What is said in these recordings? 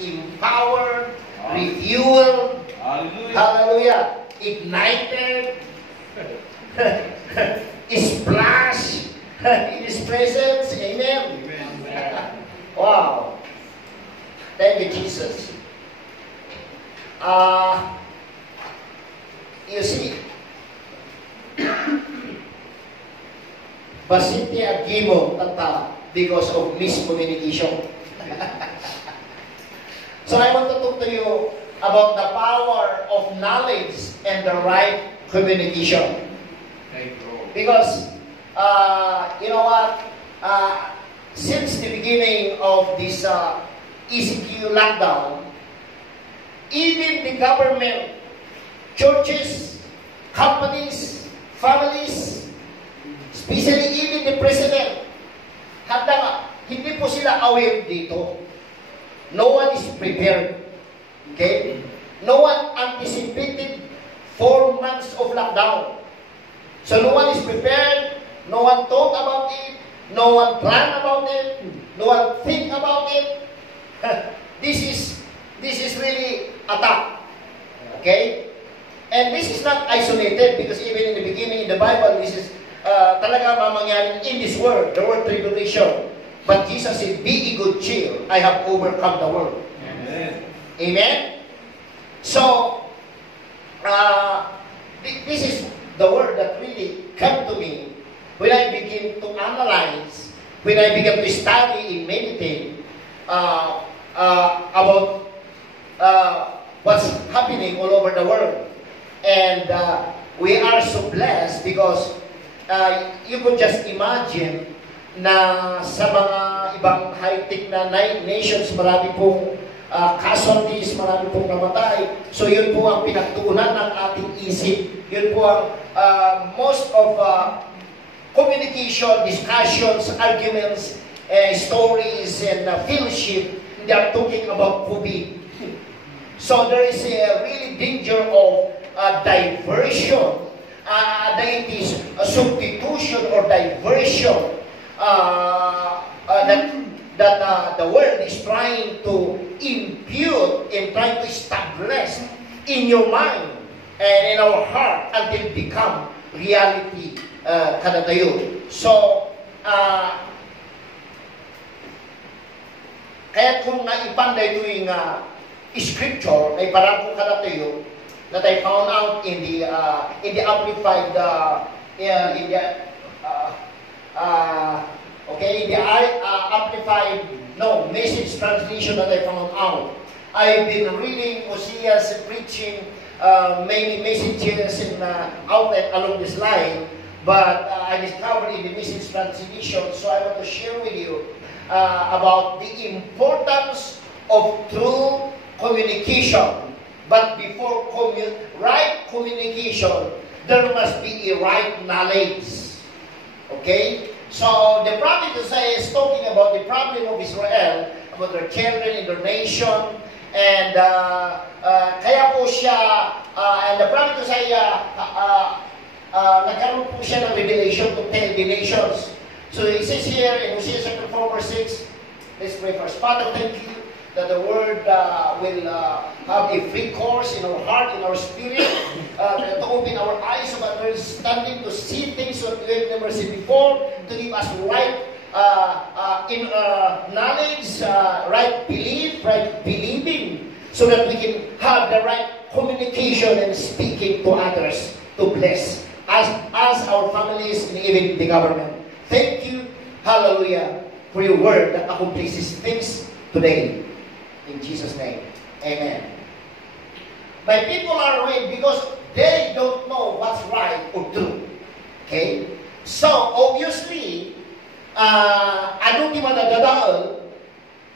empowered, refueled, hallelujah, ignited, splashed in His presence. Amen. Wow. Thank you, Jesus. You see, Basiti agimo tata because of miscommunication. So I want to talk to you about the power of knowledge and the right communication. Because, you know what, since the beginning of this ECQ lockdown, even the government, churches, companies, families, especially even the president, hindi po sila aware dito. No one is prepared. Okay? No one anticipated 4 months of lockdown. So no one is prepared, no one thought about it, no one planned about it, no one think about it. This is really attack. Okay? And this is not isolated because even in the beginning in the Bible, this is talaga mamangyaring in this world, the word tribulation. But Jesus said, be good cheer, I have overcome the world. Amen. Amen? So, this is the word that really came to me when I begin to analyze, when I began to study and meditate about what's happening all over the world. And we are so blessed because you could just imagine na sa mga ibang high-tech na nations, marami pong casualties, marami pong namatay. So yun po ang pinagtuunan ng ating isip. Yun po ang most of communication, discussions, arguments, stories, and fellowship, they are talking about COVID. So there is a really danger of diversion. That is a substitution or diversion that the world is trying to impute and trying to establish in your mind and in our heart until it become reality kada tayo. So, kaya kung naipanday ito yung scripture ay parang kung kada tayo that I found out in the amplified message translation that I found out. I've been reading Osea's preaching many messages in outlet along this line, but I discovered in the message translation, so I want to share with you about the importance of true communication. But before right communication, there must be a right knowledge. Okay? So the prophet Isaiah is talking about the problem of Israel, about their children in their nation, and kaya po siya, and the prophet Isaiah, nagkaroon po siya ng revelation to tell the nations. So it says here in Hosea chapter 4 verse 6, let's pray first. Father, thank you that the word will have a free course in our heart, in our spirit, to open our eyes of understanding, to see things that we have never seen before, to give us right knowledge, right belief, right believing, so that we can have the right communication and speaking to others, to bless us, our families, and even the government. Thank you, hallelujah, for your word that accomplishes things today. In Jesus' name, amen. My people are weak because they don't know what's right or true. Okay? So, obviously, ano ti madadadaal,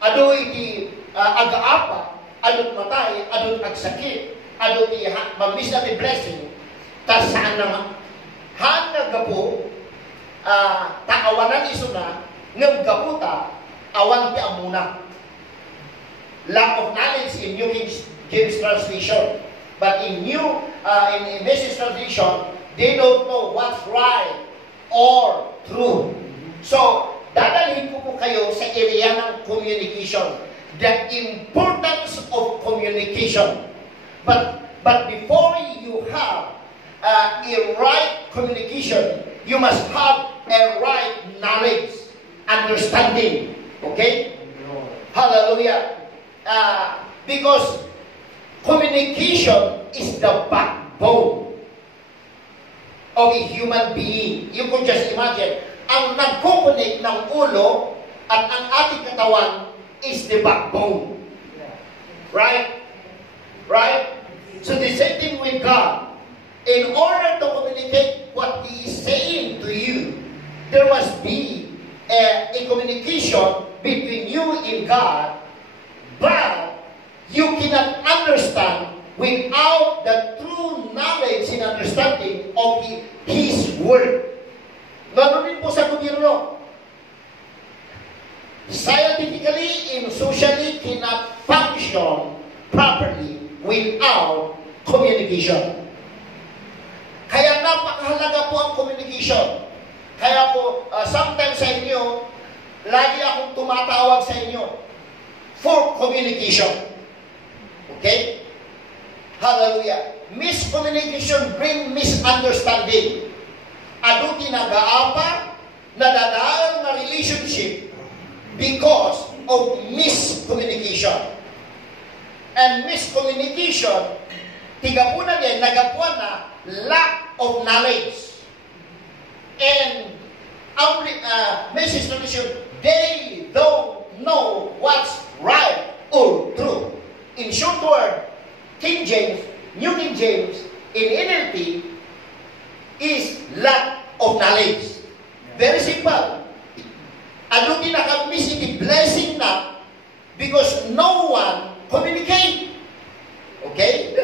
ano iti aga-apa, ano matay, ano agsakit, ano ti mag-miss na ti blessing, tas saan naman, hanggang po, taawanan iso na, ngam gaputa, awan ti amuna. Lack of knowledge in New King James translation, but in in Message translation, they don't know what's right or true. So, dadalhin ko po kayo sa area ng communication. the importance of communication. But before you have a right communication, you must have a right knowledge, understanding. Okay? Hallelujah. Because communication is the backbone of a human being. You could just imagine, ang nagkukunik ng ulo at ang ating katawan is the backbone. Right? Right? So the same thing with God. In order to communicate what He is saying to you, there must be a communication between you and God, but you cannot understand without the true knowledge and understanding of His Word. Ganoon din po sa gobyerno. Scientifically and socially cannot function properly without communication. Kaya napakahalaga po ang communication. Kaya po, sometimes sa inyo, lagi akong tumatawag sa inyo for communication. Okay? Hallelujah. Miscommunication bring misunderstanding. Ano ginagaapa na dadaan na relationship because of miscommunication. And miscommunication, tigapunan yan, nagapuan na lack of knowledge. And our message tradition, they don't know what's right or true. In short word, King James, New King James, in NLT, is lack of knowledge. Very simple. Ano kinakamiss iti blessing na because no one communicate. Okay?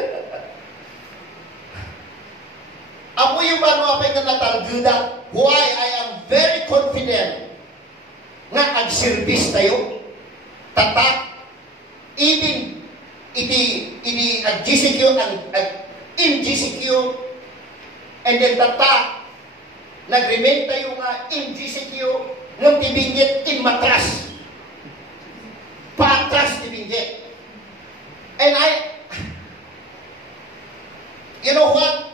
Ako yung ano apay na natalguda, why I am very confident nga ag-service tayo, tatak, even iti ag-GCQ, in GCQ, and then tatak, nag-remain tayo nga in GCQ, nung tibinggit in matras. Patras tibinggit. And you know what?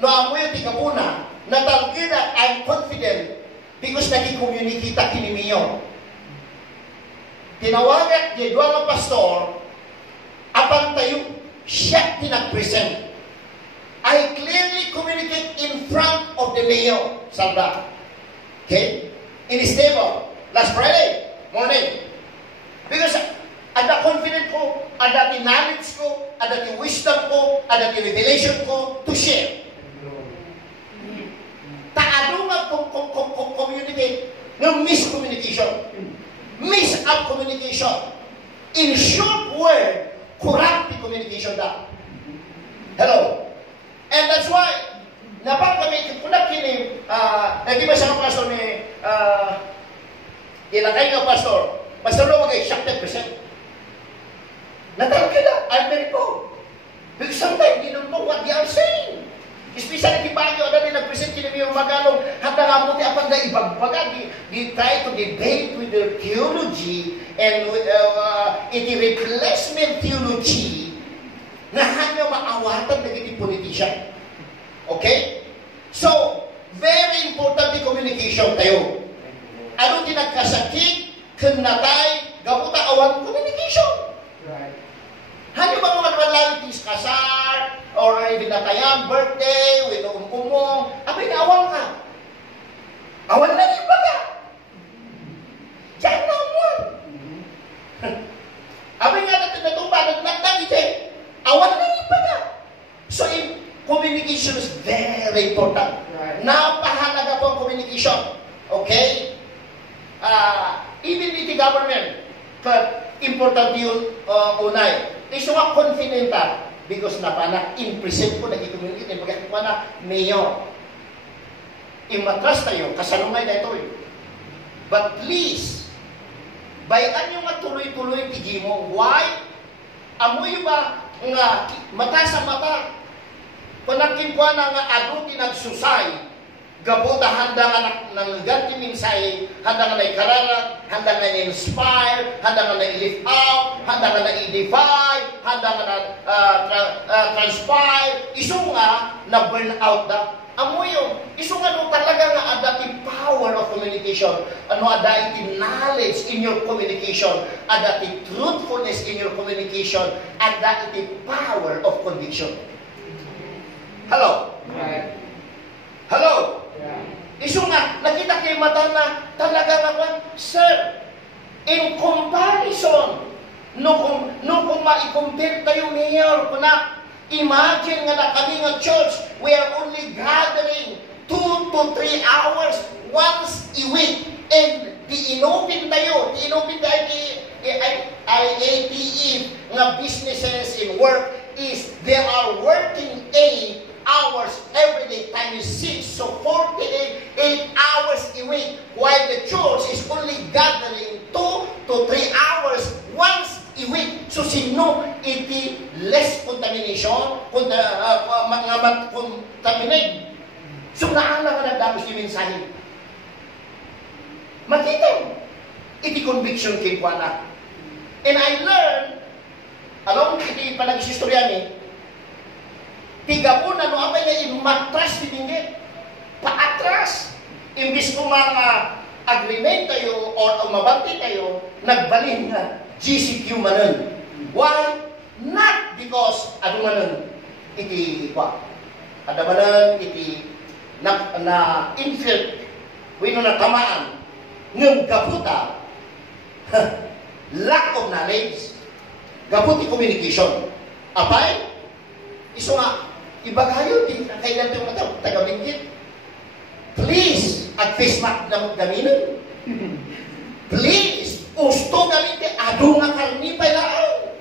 No amoy ti kapuna, natalgida, I'm confident because nagki-communicate kini miyo. Tinawagan di dua nga pastor, apan tayo siya tinag-present. I clearly communicate in front of the mayor, Salda. Okay? In his table, last Friday morning. Because ada confident ko, ada ti knowledge ko, ada ti wisdom ko, ada ti revelation ko to share. Taado nga communicate ng miscommunication. Miss-up communication. In short word, corrupt communication da. Hello? And that's why, napag kami, kunap kini, di ba siya pastor ni, ilakay nga pastor, pastor lo magay, 100%. Natalog ka na, I'm very proud. Because sometimes, you don't know what they are saying. Especially di bagyo, ada ni nag-present kini yung magalong, handa nga mo ti apang na ibagbaga, di try to debate with their theology, and with iti replacement theology, na hanya maawatan na gini politician. Okay? So, very important the communication tayo. Ano tinagkasakit, kanatay, gabuta awan communication. Right. Hanya ba mga relatives kasar, or even natayan, birthday, with umong, abay na awan ka. Awan na yung baga. Diyan na awan. Abay nga natin natumba, naglatang ite. Awan na yung baga. So, communication is very important. Right. Napahalaga po ang communication. Okay? Even with the government, but important yun unay. Iso nga confident because napana in present ko nag-communicate pagkat ko na mayor. Imatras tayo, kasalungay na ito eh. But please, bayan yung nga tuloy-tuloy tigi mo. Why? Amoy ba nga mata sa mata? Panakin ko na nga aduti nagsusay gabuta handa nga ng ganti minsahe, handa nga na-ikarara, handa nga na-inspire, handa nga na-lift up, handa nga na-edify, handa nga na-transpire, iso nga na-burn out na. Amo yun. Iso nga no talaga nga ada power of communication. Ano ada iti knowledge in your communication. Ada iti truthfulness in your communication. Ada iti power of conviction. Hello? Right. Hello? Yeah. Iso nga, nakita kayo mata na talaga nga, sir, in comparison, no kung ma-compare tayo mayor, kuna, imagine nga na kami nga church, we are only gathering 2 to 3 hours once a week. And inopin tayo IATE nga businesses in work is they are working 8 hours every day times 6, so 48 hours a week, while the church is only gathering 2 to 3 hours once a week. So sino iti less contamination, contaminate? So naala ka na dapat yung mensahe. Makita iti conviction kay Juana. And I learned, along iti panag-istorya ni, tiga po na no apay na imatras di dinggit. Paatras. Imbis ko mga agreement tayo o mabanti tayo, nagbalin nga GCQ manon. Why? Not because ano manon iti pa. Ada manon iti na infield wino na tamaan ng gaputa. Lack of knowledge. Gaputi communication. Apay? Iso nga ibagayo di kailan tayo mga taga-binggit. Please, at face mask na gamitin. Please, usto gamitin. Ado nga karnipay lang.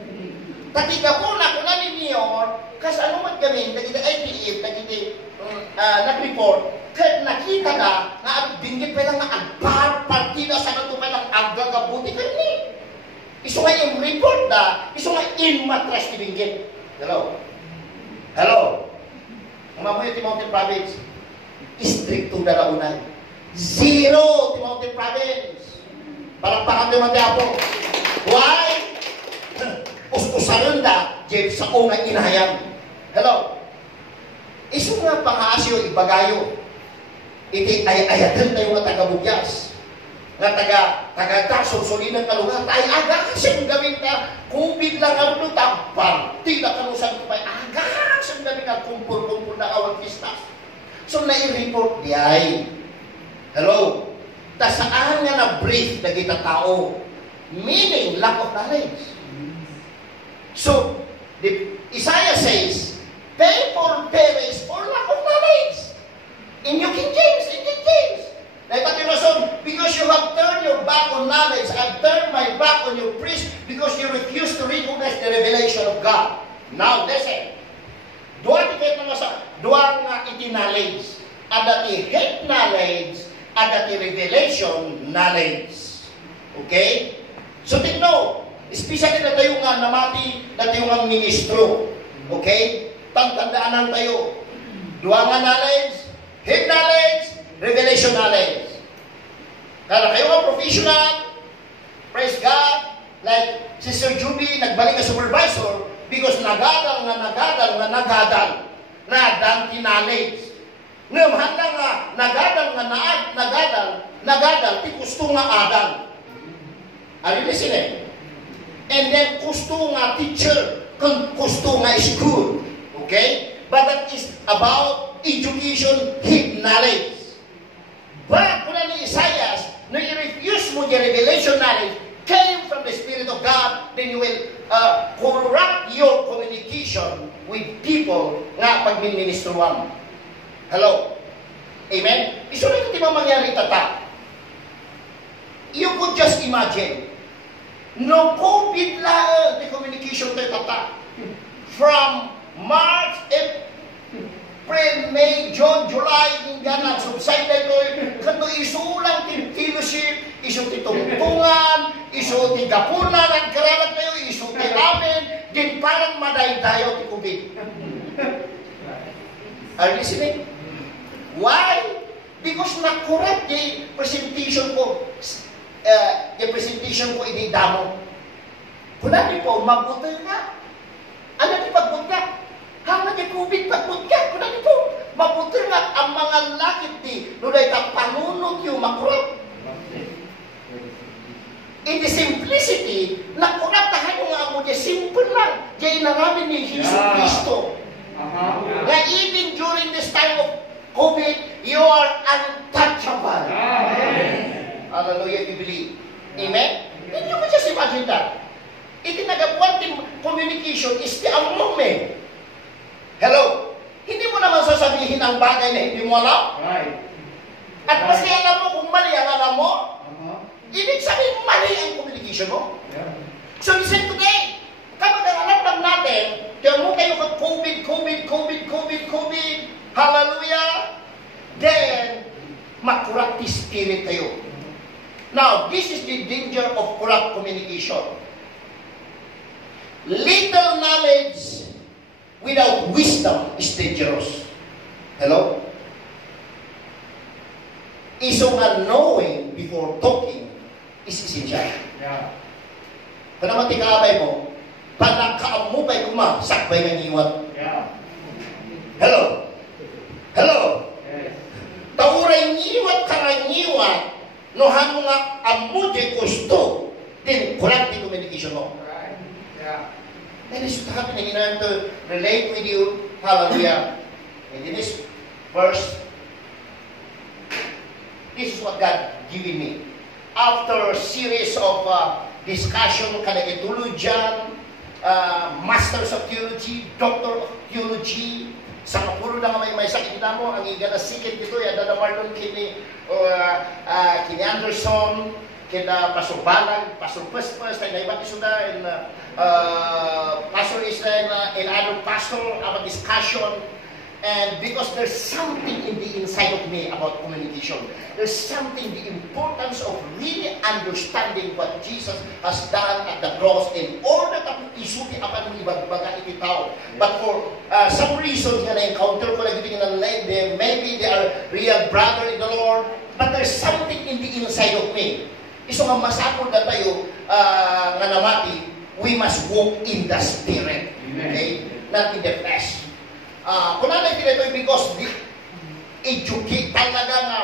Tatika po na kung namin niyor, kas ano maggamin, nagita IPF, nag-report, kahit nakita na, nga binggit pa lang na agbar, partida sa nato pa lang agagabuti karni. Iso nga yung report na, iso nga in matras ni binggit. Hello? Hello? Ang mamuyo Timothy Province, istrikto na launan. 0 Timothy Province. Parang Timothy Apo. Why? Uskusaran da, Jeff, sa unang inahayang. Hello? Iso nga pangasyo, ibagayo. Iti ayatan tayo nga taga-bugyas. Nga taga-susulinan ka lugar. Ay, agasin gawin ka. COVID lang ang lutang. Parti na kanusan ko pa. Agasin gawin ka. Kumpul-kumpul na awang kistas. So, nai-report di ay. Hello? Ta saan nga na-brief na kita tao? Meaning, lack of knowledge. So, Isaiah says, people perish for lack of knowledge. In New King James, because you have turned your back on knowledge, I've turned my back on your priest because you refuse to recognize the revelation of God. Now, listen. Dua nga iti knowledge. Ada ti hate knowledge, ada ti revelation knowledge. Okay? So, tigno. Especially na tayo nga namati, na tayo nga ministro. Okay? Tandaanan tayo. Dua nga knowledge, hate knowledge, revelation knowledge. Kaya kayo nga professional, praise God, like Sister Juby, nagbalik ka supervisor, because nagadal na danti knowledge. Ngayon, handa nga, nagadal, ti gusto nga adal. Are you listening? And then, gusto nga teacher, kung gusto nga school. Okay? But that is about education, hid knowledge. But, kung ni Isaiah, no i-refuse mo yung revelation knowledge, came from the Spirit of God, then you will corrupt your communication with people nga pagministruan. Hello? Amen? Iso na hindi mo mangyari tata. You could just imagine, no COVID lang, the communication tayo tata. From March, April, May, June, July, hinggan subside na ito, kato iso lang fellowship, iso ti tungtungan, iso ti gapunan, nagkaralag tayo, iso ti amin, din parang maday-dayo ti COVID. Are you listening? Why? Because na-correct the presentation ko. The presentation ko hindi damo. Kung natin po, mabuti nga. Ano di pagbut ka? Hanga di COVID pagbut ka. Kung natin po, mabuti nga ang mga lakit di nulay ka panunod yung makurap. In the simplicity, nakurap tahan yung nga mo, di simple lang. Di inaramin ni Jesus Cristo. Na even during this time of COVID, you are untouchable. Hallelujah, we believe. Amen? Can you just imagine that? Itinagabuan din communication is the moment. Hello? Hindi mo naman sasabihin ang bagay na hindi mo alam. Right. At kasi alam mo kung mali ang alam mo, ibig sabihin mali ang communication mo. Yeah. So listen today. Kapag ang alam lang natin, kaya mo kayo kag COVID. Hallelujah. Then, makurap spirit kayo. Now, this is the danger of corrupt communication. Little knowledge without wisdom is dangerous. Hello? So nga knowing before talking is essential. Yeah. Kung naman tingabay mo, pag nakaamubay kuma, sakbay ng iwat. Yeah. Hello? Hello? Yes. Tauray niwat karangiwat, nohan mo nga amudi gusto, then correct the communication mo. Right. Yeah. And this is happening in order to relate with you. Hallelujah. And in this verse, this is what God given me. After a series of discussion, theologian, masters of theology, doctor of theology, sa kapuro na may sakit na mo, ang iga na sikit dito, yan na Marlon kini Anderson, kina Pastor Balang, Pastor Pespas, tayo na iba't isuda, and Pastor Israel, and other pastor, about discussion. And because there's something in the inside of me about communication, there's something, the importance of really understanding what Jesus has done at the cross in order to isuti apan ibagbaga iti tao. But for some reason nga na-encounter ko lagi tingin ng life them, maybe they are real brother in the Lord, but there's something in the inside of me. Iso nga masapol na tayo nga namati, we must walk in the Spirit. Okay? Not in the flesh. Kung ano ito because educate talaga nga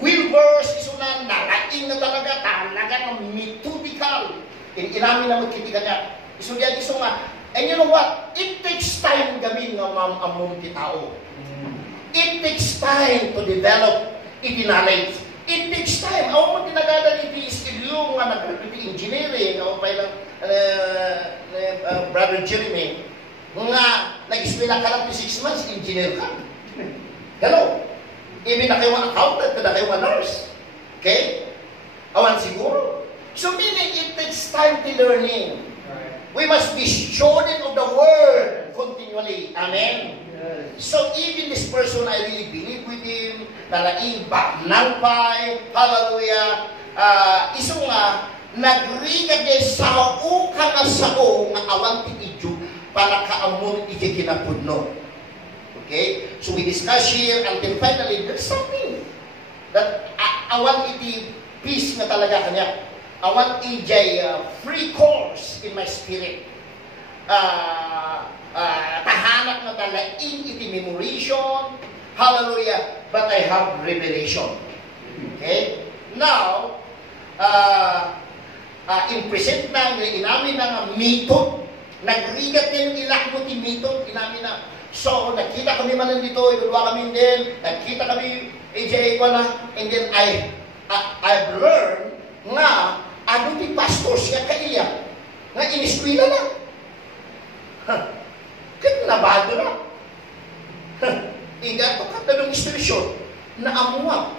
Wilbers iso na narating na talaga nga methodical inamin na magkitigan niya iso diyan iso nga and you know what, it takes time gamin nga among tao. It takes time to develop iti knowledge. It takes time. Ako mo tinagalan iti skill nga nag-graduate engineering o pa lang Brother Jeremy nga nag-eskwela ka lang 6 months, engineer ka. Hello? Even na kayo ang accountant, na kayo ang nurse. Okay? Awan siguro. So meaning, it takes time to learning. We must be student of the Word continually. Amen? So even this person, I really believe with him, nalaing baknangpay, hallelujah, iso nga, nagriga de sao ka nga sao nga awan ti idyo para kaamon iti kinapudno. Okay? So we discuss here until finally there's something that awan iti peace nga talaga kanya. Awan iti free course in my spirit. Tahanak na talaing iti memorization. Hallelujah. But I have revelation. Okay? Now, in present na, inamin na nga method. Nagrigat na yung ilak mo ti method. Inamin na. So, nakita kami man dito, ilulwa kami din. Nakita kami, AJ ko na. And then I've learned nga, ano ti pastor siya kaiya. Nga iniskwila na. Kaya nabado na. Iga, pagkatanong instruction, naamuha.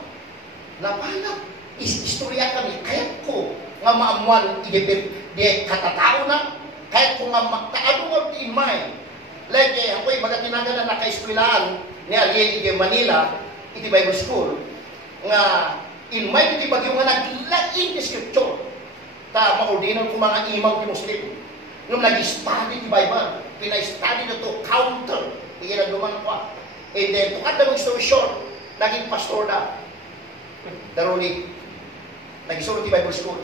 Napanak. Istorya kami. Kaya ko, nga maamuan, di katatao na. Kahit kung ano mo in mind, like ako'y baga tinaga na naka-eskwilaan ni Ariel iti Manila, iti Bible School, nga in mind iti bagyo nga naglaing ti scripture, ta maordinan ko mga imam ti Muslim. Nung nag-study ti Bible, pinay-study na to counter, ikinagduman ko. And then, tukad na story short, naging pastor na. Daruli, nag-isulot ti Bible School.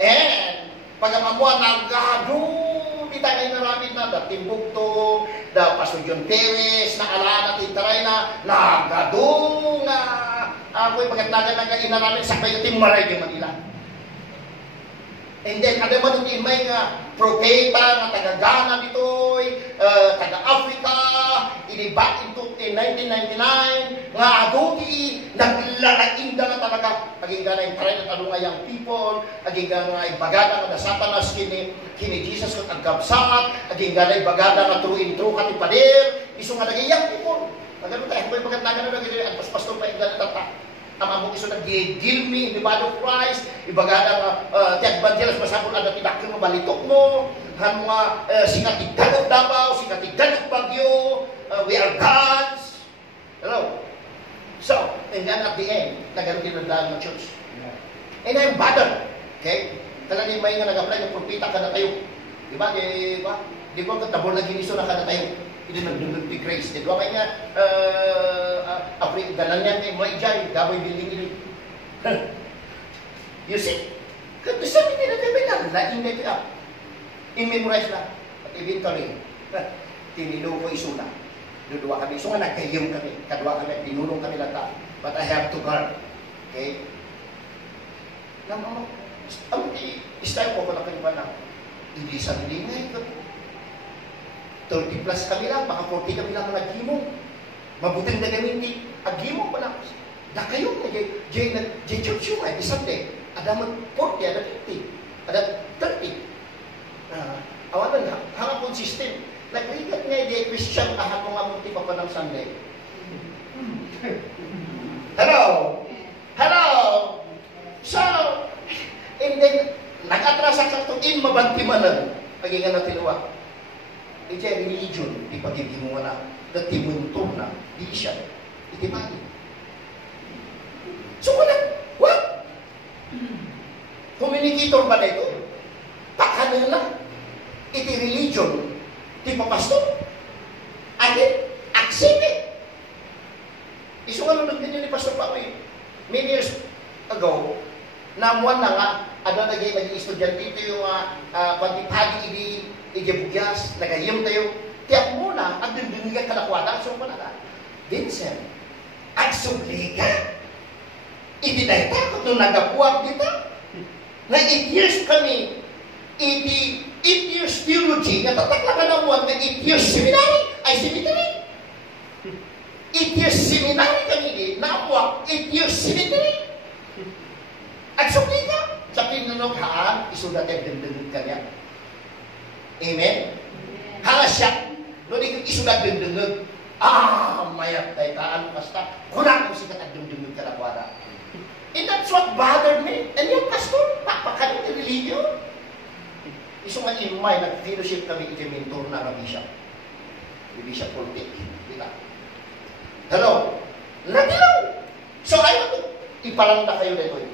And, pagkamamuan, nagado, di tayo naramid na, da Timbukto, da Pastor John Perez, na alana, tintaray na, nagado nga, ako'y pagkatnagan na inaramid, sakbay natin maray di Manila. And then, ada man yung may nga propeta nga taga-Ghana dito'y, taga-Africa, inibat into in 1999, nga aduti, naglalainda na talaga, aging ganay taray na talungayang people, aging ganay bagada nga na Satanas kini Jesus kung agkabsat, aging ganay bagada nga true-in-true ka ti pader, iso nga nagayang people. Nagano tayo, kung pagkatnagan na nagayang, at pastor pa yung ganatata. Tama mo iso nag-deal me in the body of Christ, ibagada nga, tiagbandilas masapon ang natibakyo mo, balitok mo, han mga sikatigdanog Davao, sikatigdanog Bagyo, we are gods. Hello? So, and then at the end, nagano din ang ng church. And I'm bothered. Okay? Talagang may nga nag-apply ng propita ka na tayo. Diba? Di ba katabor na giniso na ka na tayo. Hindi nagdunod ni Grace. Di ba kaya nga, dalan yan eh, may jay, daboy building ini. You see? Kasi sabi nila, may nalain na ito. In-memorize na. At eventually, tinilo ko isuna. Dudua kami. So nga nagkayong kami. Kadua kami. Tinulong kami lang ta. But I have to guard. Okay? Istay ko na kayo ba na? Hindi sa nilingay ko. 30 plus kami lang, baka 40 kami lang naghimo. Mabuting na gawin ni aghimo pa lang. Da kayo na jay church yung ay isang day. Ada mag 40, ada 50, ada 30. Awalan na, hanga consistent. Nagrigat nga di Christian kahit mga munti pa ng Sunday. Hello? Hello? So, and then, nag-atrasa ka ito, mabantimanan. Pagiging na tinuwa. Iti religion, di pagiging mo na, na timuntong na, di siya, iti mali. So wala, what? Communicator ba na ito? Pakanan lang, iti religion, di papastor, agad, accept. Iso nga nung nagdinyo ni Pastor Paoy, many years ago, namuan na nga, ano nag-i-estudyant dito yung pantipagi igibugyas, nagayim tayo. Tiyak muna, ang dindinigan kalakwada, so muna na. Vincent, ang subliga, itinahitakot nung nagapuak dito. Na 8 years kami, 8 years theology, natatakla na buwan na 8 years seminary, ay cemetery. 8 years seminary kami, naapuak, 8 years cemetery. Ang subliga, sa pinunughaan, isulat ang dindinigan kanya. Amen? Hanga siya. Noon isulat dindingag. Mayat tayo kaan basta. Kunang mo sikat at dindingag kalakwada. And that's what bothered me. And yung pastor, pakpakan yung religion. Iso nga imay, nag-fellowship kami iti-mentor na kami siya. Hindi siya politik. Hello? Natilaw. So I want to ipalang na kayo dito.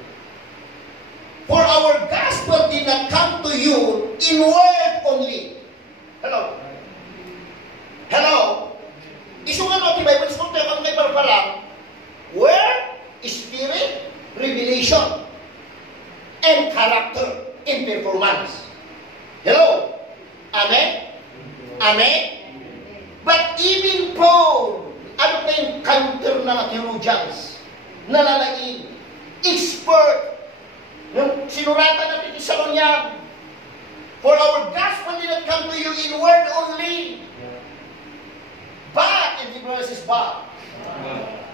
For our gospel did not come to you in word only. Hello? Hello? Iso nga no, Bible School, tayo kang kay parang word, spirit, revelation, and character in performance. Hello? Amen? Amen? But even Paul, ano pa yung counter na theologians, nalalain, expert, nung sinuratan natin sa Salonian, for our gospel did not come to you in word only, but, everybody says but,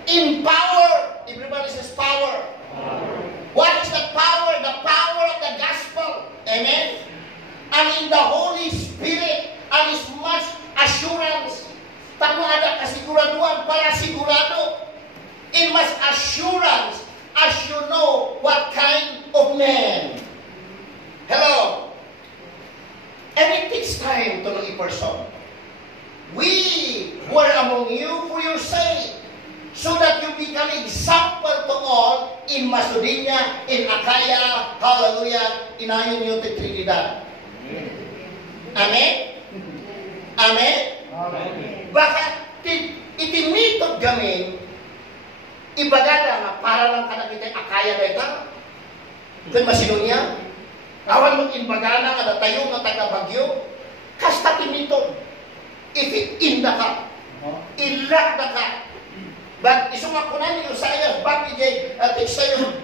in power, everybody says power. What is the power? The power of the gospel. Amen? And in the Holy Spirit, and is much assurance. Tamo ada kasiguraduan para sigurado. In much assurance, as you know what kind of man. Hello? And it takes time to know a person. We were among you for your sake, so that you become example to all in Macedonia, in Achaia, hallelujah, inayon yung Trinidad. Amen? Amen? Amen. Baka itinitod kami Ibaga nga, para lang ka na kita akaya na ito. Kung masino niya, awan mong imbaga na nga tayo nga taga-Bagyo, kasta timiton. If-inda ka, ilak na ka. But isuma ko na niyo sa iyo, bakit text sa'yo,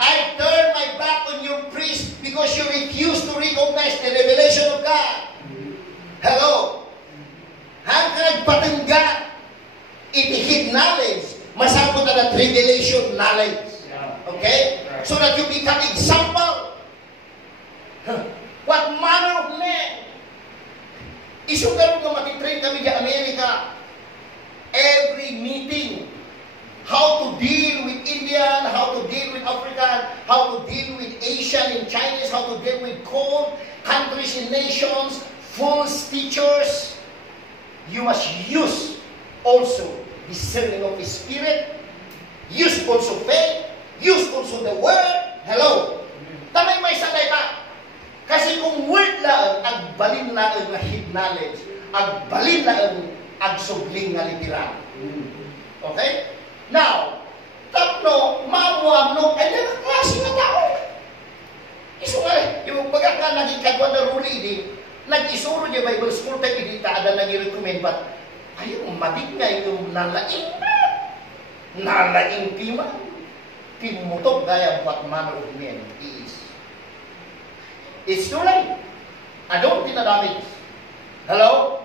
I turn my back on your priest because you refuse to recognize the revelation of God. Hello? Hanggang patangga, itihid knowledge, masabot na that revelation knowledge. Okay? So that you become example. What manner of man? Isugaron nga matitrain kami sa Amerika. Every meeting, how to deal with Indian, how to deal with African, how to deal with Asian and Chinese, how to deal with cold countries and nations, false teachers. You must use also discerning of the Spirit, use also faith, use also the Word. Hello? Tamay may sanay ka. Kasi kung Word lang, agbalin lang ang hid knowledge, agbalin lang ang subling nga literal. Okay? Now, tapno, mamuamno, ay nang klase nga tao. Iso nga, yung baga ka naging kagwa na ruli, di, nag-isuro niya Bible School tayo, hindi taada nag-recommend, but ayaw, matig nga yung nalaing na. Nalaing pima. Pimutok gaya what manner of men he is. It's too late. I don't tinadamit. Hello?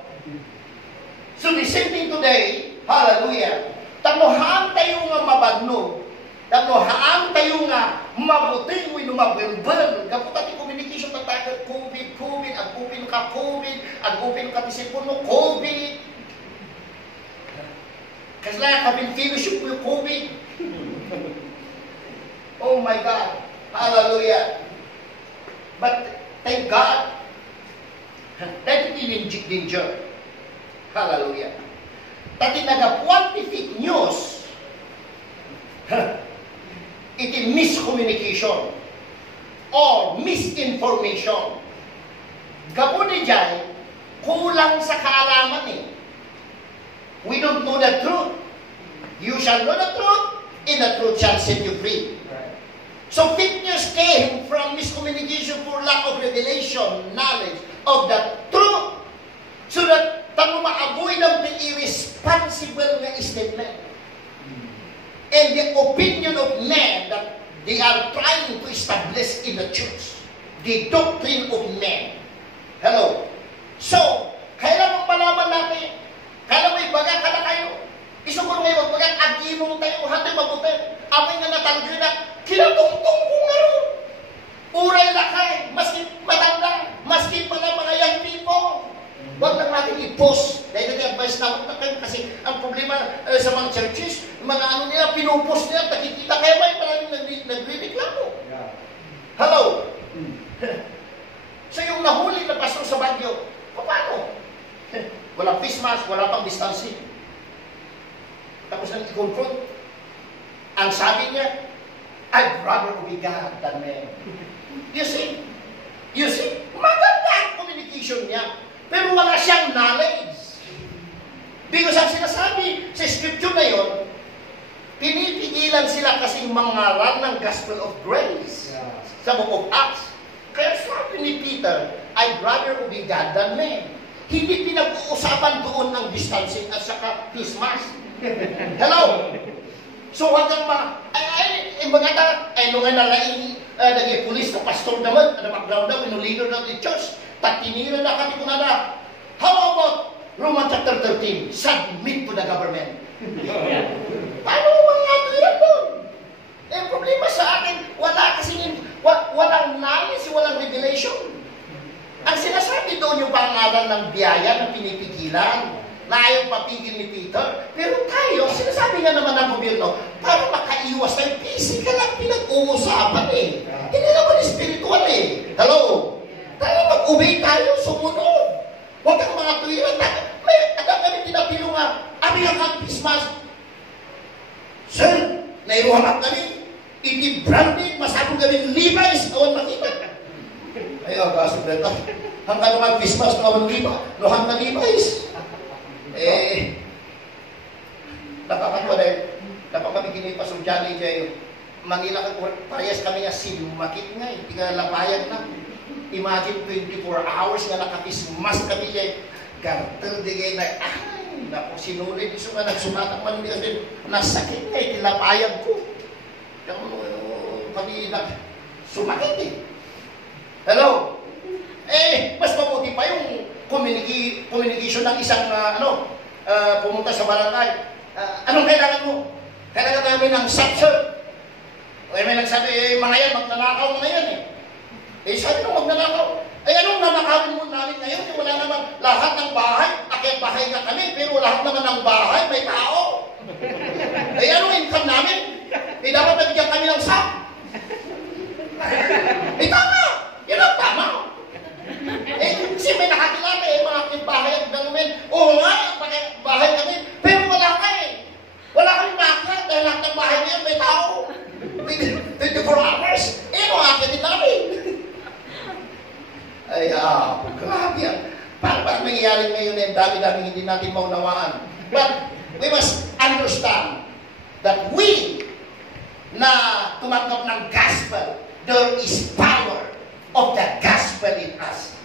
So the same thing today, hallelujah. Tanuhaan tayo nga mabadno. Tanuhaan tayo nga mabuting wino mabelbel. Kaputati communication tataka COVID, agupin ka COVID, agupin ka tisipuno COVID. Kasi lang kabin fellowship with COVID. Oh my God. Hallelujah. But thank God that it didn't danger. Hallelujah. Tati nag-quantific news. Iti miscommunication or misinformation. Gapuni dyan, kulang sa kaalaman eh. We don't know the truth. You shall know the truth, and the truth shall set you free. So fake news came from miscommunication for lack of revelation, knowledge of the truth. So that tayo ma-avoid ang irresponsible nga statement. And the opinion of men that they are trying to establish in the church. The doctrine of men. Hello? So, kailan mong malaman natin? Kailan may baga ka na kayo? Isuguro ngayon, magbagang aginong tayo, hantay mabuti. Amay nga natanggir na, kinatungtong ko nga ron. Uray na kayo, maski matanda, maski pa na mga young people. Huwag lang natin i-post. Dahil nag-advise na huwag na kayo kasi ang problema sa mga churches, mga ano nila, pinupost nila, nakikita kaya may maraming nagre-reklamo. Yeah. Hello? So yung nahuli na pastor sa Bagyo, paano? Walang face mask, wala pang distancing. Tapos nang i-confront, ang sabi niya, I'd rather be God than man. You see? Maganda ang communication niya. Pero wala siyang knowledge. Because ang sinasabi sa scripture na yun, pinipigilan sila kasing mangaral ng gospel of grace sa book of Acts. Kaya sabi ni Peter, I'd rather obey God than man. Hindi pinag-uusapan doon ng distancing at saka face mask. Hello? So wag kang nung nalaing naging pulis na pastor naman, na background daw, leader ng the church, tatinira na kami kung na. How about Romans chapter 13? Submit to the government. Paano mga yan doon? Eh, problema sa akin, walang knowledge, walang revelation. Ang sinasabi doon yung pangalan ng biyaya na pinipigilan, na ayaw papigil ni Peter. Pero tayo, sinasabi nga naman ng gobyerno, para makaiwas tayo, physical lang pinag-uusapan eh. Hindi naman spiritual eh. Hello? Tayo mag-obey tayo, sumunod. Huwag kang mga tuwiran. May agad kami tinapilo nga, ami ang Christmas. Sir, nairuhanap kami. Iti-branding, masabong kami Levi's, awan makita. Ay, gasog na ito. Hanggang naman Christmas, awan Levi's. Nakakatawa dahil Dapat kami kini pasudyali dyan. Manila ka, parehas kami nga silumakit nga. Hindi ka lapayag na. Imagine 24 hours nga nakapismas kami dyan. Gartel di kayo na, ay, naku, sinulid. Iso nga nagsumatak man. Kasi nasakit nga, itilapayag ko. Kami sumakit eh. Hello? Mas mabuti pa yung communication ng isang, pumunta sa barangay. Anong kailangan mo? Kailangan namin ng satchel. May nagsabi, mga yan, magnanakaw mga yan eh. Sabi nung magnanakaw. Anong nanakawin mo namin ngayon? Wala naman lahat ng bahay. Akyat bahay na kami, pero lahat naman ng bahay may tao. Anong income namin? Dapat nabigyan kami ng sap. Tama! Yan ang tama. Kasi may nakakilala mga bahay at gano'n. Oo nga, bahay kami. Pero wala ka Wala kami makakilala dahil lahat ng bahay niya may tao. 24 hours. Ano akin din namin? Grabe yan. Parang nangyayari ngayon dami-dami hindi natin maunawaan. But we must understand that we na tumanggap ng gospel, there is power of the gospel in us.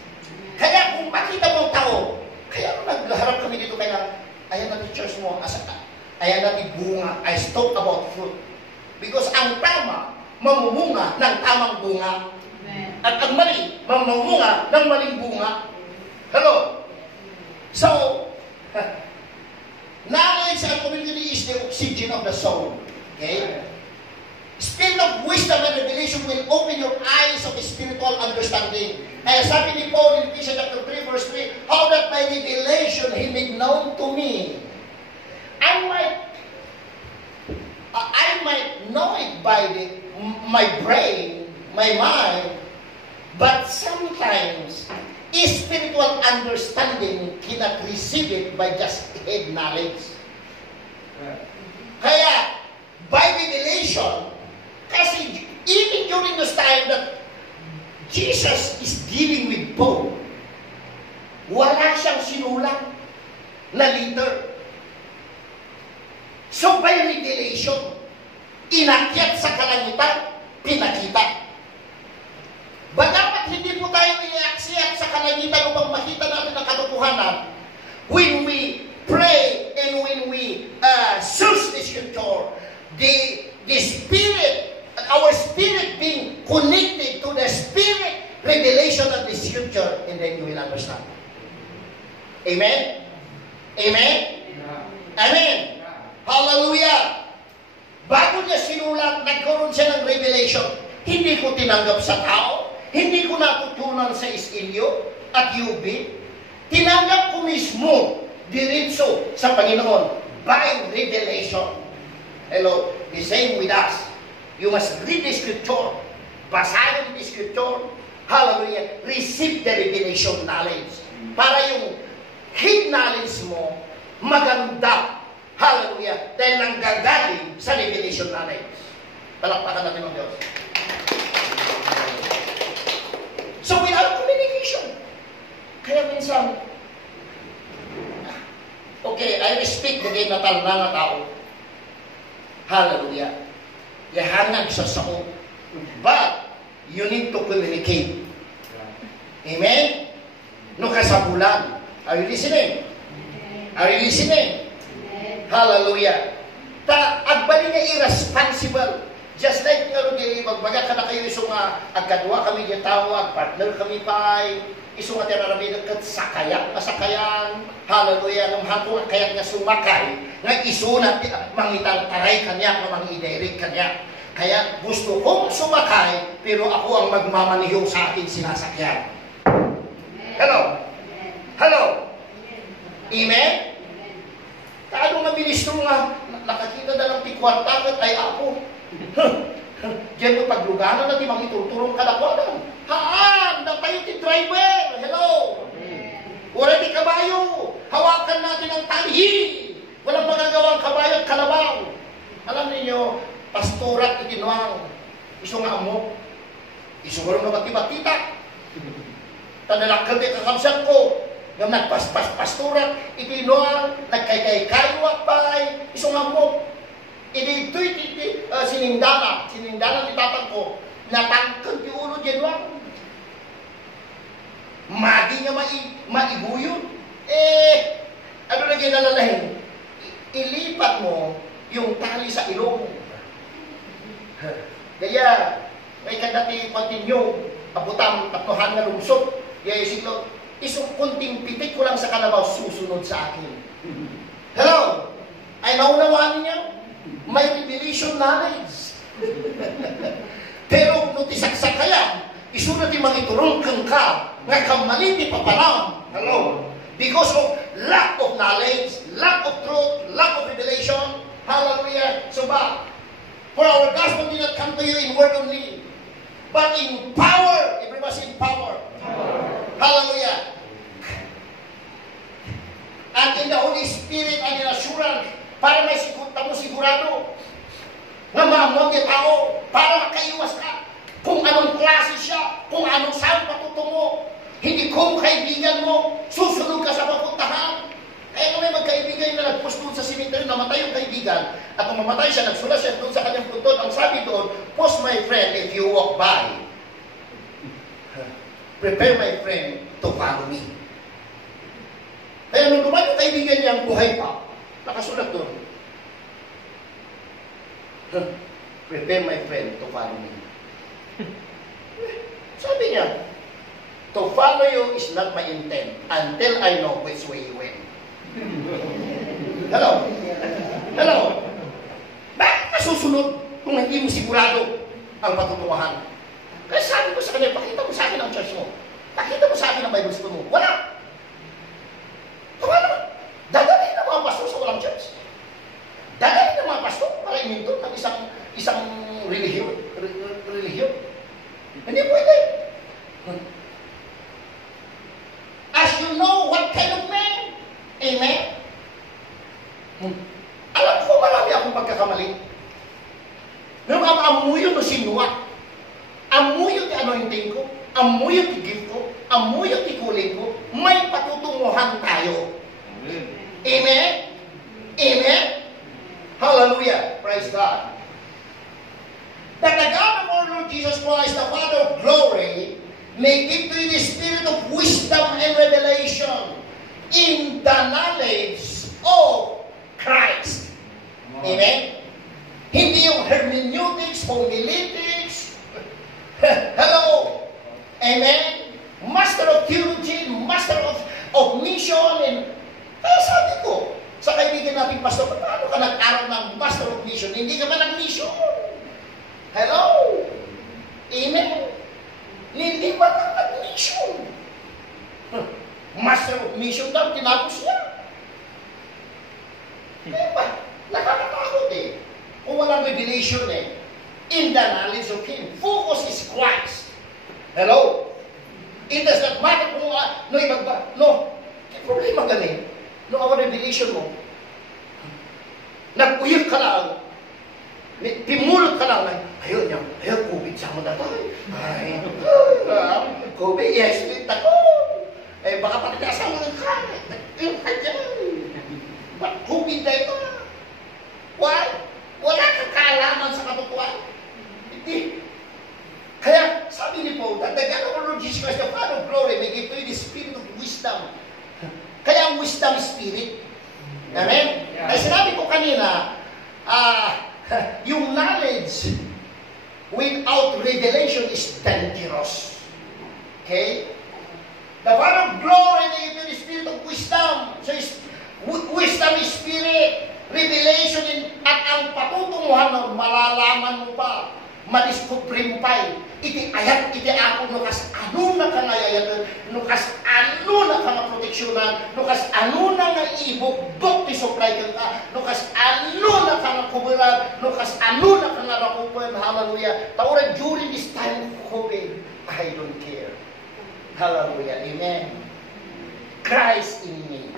Kaya kung makita mo tao, kaya nagharap kami dito kaya ayan natin church mo, ayan natin bunga. I talk about fruit. Because ang tama, mamumunga ng tamang bunga. Amen. At ang mali, mamumunga ng maling bunga. Hello? So, knowledge and community is the oxygen of the soul. Okay? Spirit of wisdom and revelation will open your eyes of spiritual understanding. Kaya sabi ni Paul in Ephesians chapter 3 verse 3, how that by revelation He made known to me. I might know it by my brain, my mind, but sometimes spiritual understanding cannot receive it by just head knowledge. Kaya, by revelation, kasi even during this time that Jesus is dealing with Paul, wala siyang sinulat na letter. So by revelation, inakyat sa kalangitan, pinakita. Ba dapat hindi po tayo iaksiyat sa kalangitan upang makita natin ang katotohanan when we pray and when we search the scripture, the spirit, our spirit being connected to the spirit revelation of the scripture, and then you will understand. Amen? Amen? Yeah. Amen? Yeah. Hallelujah! Bago niya sinulat, nagkaroon siya ng revelation. Hindi ko tinanggap sa tao, hindi ko natutunan sa SLU at UB. Tinanggap ko mismo, diretso sa Panginoon, by revelation. Hello, the same with us. You must read the scripture, basahin the scripture, hallelujah, receive the revelation knowledge. Para yung head knowledge mo, maganda, hallelujah, dahil nanggagaling sa revelation knowledge. Palakpakan natin ang Diyos. So without communication, kaya minsan, okay, I respect the natal na nga tao. Hallelujah. Yahangag sa sao. But, you need to communicate. Amen? No kasabulan. Are you listening? Are you listening? Hallelujah. Agbali nga irresponsible. Just like magbaga ka na kayo isong agkadwa kami yung tawag, partner kami pa isong atiraramidan kat sakayan, masakayan, hallelujah, nung hapon kaya nga sumakay, nga isunat, mangitang taray kanya, mangidirect kanya. Kaya gusto kong sumakay, pero ako ang magmamaniho sa akin sinasakyan. Hello? Hello? Amen? Kaano nga ministro nga, nakakita na lang tikwartakat ay ako. Diyan mo pagluganan natin mga ituturong kalakwanan. Haan! Na tayo ti driver! Hello! Wala ti kabayo! Hawakan natin ang tali! Walang magagawang kabayo at kalabaw. Alam niyo, pastorat itinwang. Iso nga mo. Iso nga nga batibatitak. Tanalakal di kakamsan ko. Nga nagpaspas pastorat itinwang. Nagkaykay-kaywak pa'y. Iso nga mo. Idi sinindana ni tatang ko, natangkad yung ulo dyan lang. Madi nga maiguyon. Ano na ginalalahin? Ilipat mo yung tali sa ilong. Kaya, may kadati continue, abutang tatlohan nga lungsot. Kaya isiklo, isang kunting pitik ko lang sa kalabaw, susunod sa akin. Hello? Ay naunawaan niya? May revelation knowledge. Pero nung tisaksak kaya, isunod yung mga iturungkang ka, nga kamaliti pa palang. Hello? Because of lack of knowledge, lack of truth, lack of revelation. Hallelujah. So ba, for our gospel did not come to you in word only, but in power. Everybody say in power. Hallelujah. And in the Holy Spirit and in assurance, para may sigurado na maamon yung tao, para makaiwas ka kung anong klase siya, kung anong saan patutungo. Hindi kung kaibigan mo, susunod ka sa papuntahan. Kaya kung may magkaibigan na nagpusto sa cemetery, namatay yung kaibigan, at kung mamatay siya, nagsulat siya doon sa kanyang puntod, ang sabi doon, "Post my friend if you walk by. Prepare my friend to follow me." Kaya nung dumaan yung kaibigan niyang buhay pa, nakasulat doon, "Prepare my friend to follow me." Sabi niya, "To follow you is not my intent until I know which way you went." Hello? Hello? Bakit ka susunod kung hindi mo sigurado ang patutunguhan? Kaya sabi ko sa kanya, pakita mo sa akin ang church mo. Pakita mo sa akin ang Bible school mo. Wala. Wala naman. Dadalhin ng mga pastor sa walang church. Dadalhin ng mga pastor para iminto ng isang relihiyon. Hindi pwede. As you know what kind of man. Amen? Alam ko marami akong pagkakamali. Nung amuyo no sinuwa, amuyo ti anointing ko, amuyo ti gift ko, amuyo ti kuling ko, may patutunguhan tayo. Amen? Amen? Amen? Hallelujah! Praise God! That the God of our Lord Jesus Christ, the Father of glory, may give to you the spirit of wisdom and revelation in the knowledge of Christ. Amen? Hindi yung hermeneutics, homiletics. Hello? Amen? Master of theology, master of mission. And kaya sabi ko, sa kaibigan natin, Pastor, paano ka nag-aral ng master of mission? Hindi ka ba nag-mission? Hello? Amen? Hindi ba lang nag-mission? Master of mission daw, tinapos niya. Kaya ba? Nakakatakot eh. Kung walang revelation eh. In the knowledge of Him. Focus is Christ. Hello? It does not matter kung no. Problema galing. No, our revelation mo. Nag-uyag ka lang. Pimulot ka lang. Ayun, COVID sa mo na tayo. Ay, COVID, yes, ulit ako. Eh, baka pati kasama ng kaya. Ba't COVID na ito? Why? Wala kang kaalaman sa katotohanan. Hindi. Kaya, sabi ni Paul, that the God of our Lord Jesus Christ, the Father of glory, may give to you the spirit of wisdom. Kaya ang wisdom spirit. Amen? Yeah. Ay sinabi ko kanina, yung knowledge without revelation is dangerous. Okay? The Father of glory, may give you the spirit of wisdom. So, wisdom is spirit. Revelation at ang patutunguhan na malalaman mo pa, madiskubre mo pa iti ayat, iti ako, nukas ano na ka ngayayatan, nukas ano na ka nga proteksyonan, nukas ano na nga ibukbok ti supply ka, nukas ano na ka nga kuburan, nukas ano na ka nga rakupan, hallelujah. Taura, during this time of COVID, I don't care. Hallelujah, amen. Christ in me.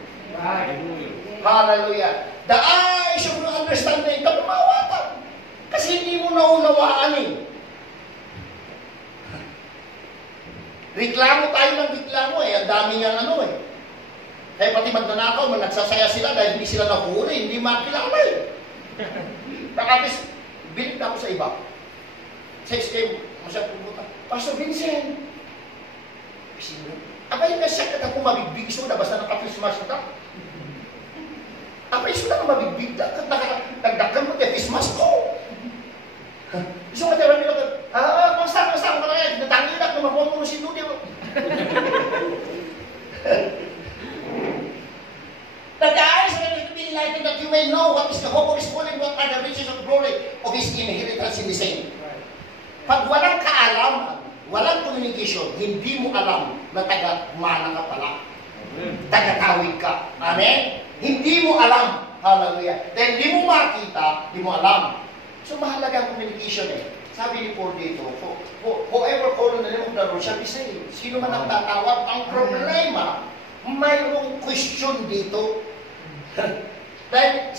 Hallelujah. The eyes of your understanding, kapumawatan. Kasi hindi mo naunawaan eh. Reklamo tayo ng reklamo eh. Ang dami nga ano eh. Kaya pati magnanakaw, nagsasaya sila dahil hindi sila nahuli, hindi makilala eh. Nakapis, bilip na ako sa iba. 6 masyadong pumunta. Pastor Vincent, abay na siya kada kung mabigbig iso na basta naka-Christmas na ka. Abay iso na ka mabigbig na nagdakan mo kaya Christmas ko. Iso ka tira nila ka, kumusta ko na yan, natangi na kung mabuha mo si Ludi. But the eyes are to be enlightened that you may know what is the hope of His calling, what are the riches of glory of His inheritance in the saints. Pag walang kaalaman, walang communication, hindi mo alam na taga-mana ka pala. Taga-tawid ka. Amen? Hindi mo alam. Hallelujah. Dahil hindi mo makita, hindi mo alam. So mahalaga ang communication eh. Sabi ni Paul dito, whoever call on the name of the Lord shall be saved. Sino man ang tatawag? Ang problema, mayroong question dito. Dahil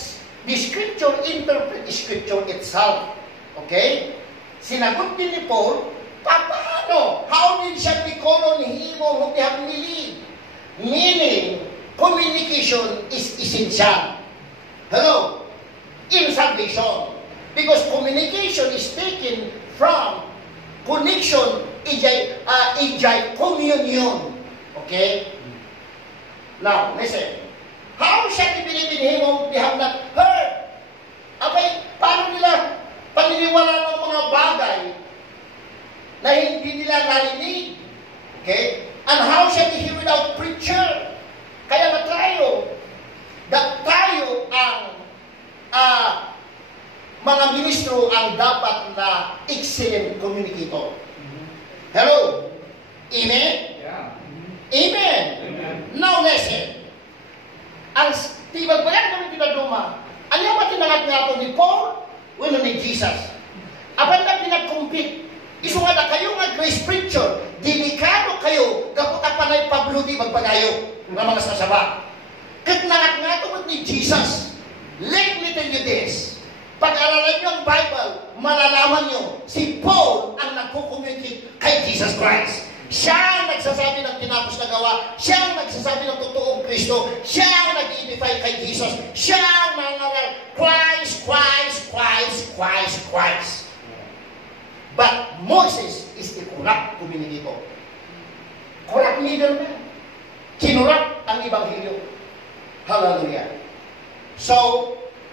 the scripture interpret the scripture itself. Okay? Sinagot din ni Paul, paano? How did siya be called on him whom they have believed? Meaning, communication is essential. Hello? In salvation. Because communication is taken from connection, communion. Okay? Now, listen. How shall they believe in him whom they have not heard? Abay, paano nila paniniwala ng mga bagay na hindi nila narinig? Okay? And how shall they hear without preacher? Kaya na tayo ang mga ministro ang dapat na excellent communicator. Hello? Amen? Yeah. Amen? Amen. Now listen. Ang tibag ba yan kami pinaduma? Ano yung matinangat nga ito ni Paul? Wala ni Jesus. Apan na pinag-compete. Iso nga na kayo nga grace preacher. Delikado kayo. Kaputa pa na yung pabludi magbagayo ng mga sasaba. Katnangat nga ito ni Jesus. Let me tell you this. Pag-aralan nyo ang Bible, malalaman nyo, si Paul ang nagko-communicate kay Jesus Christ. Siya ang nagsasabi ng tinapos na gawa. Siya ang nagsasabi ng totoong Kristo. Siya ang nag-identify kay Jesus. Siya ang nangaral, Christ, Christ, Christ, Christ, Christ. But Moses is the corrupt communicator. Corrupt middleman. Kinurap ang Ebanghelyo. Hallelujah. So,